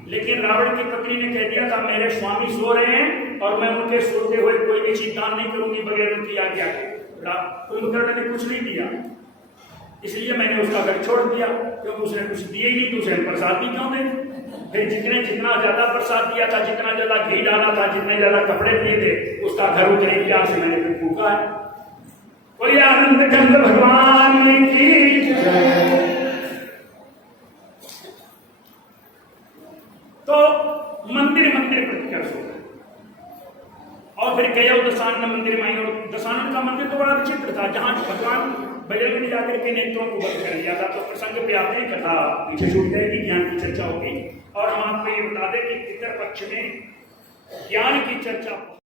लेकिन रावण की पत्नी ने कह दिया था मेरे स्वामी सो रहे हैं और मैं उनके सोते हुए कोई भी चीज दान नहीं करूंगी बगैर उनकी आज्ञा के। कुंभकर्ण ने कुछ नहीं दिया, इसलिए मैंने उसका घर छोड़ दिया, क्योंकि उसने कुछ दिए ही नहीं तो उसे प्रसाद भी क्यों दे। फिर जितना ज्यादा प्रसाद दिया था, जितना ज्यादा घी डाला था, जितने ज्यादा कपड़े दिए थे, उसका घर उतने प्यार से मैंने फिर फूका है। बोलिए आनंद कंद भगवान की। तो मंदिर मंदिर प्रतिकर्ष हो गए। और फिर गया दशानन मंदिर में, और दशानन का मंदिर तो बड़ा विचित्र था, जहां भगवान बजरंग ने जाकर के नेत्रों को बंद कर लिया था। तो प्रसंग पे आते हैं, कथा पीछे छूट जाएगी, ज्ञान की चर्चा होगी। और हम आपको ये बता दें कि पितर पक्ष में ज्ञान की चर्चा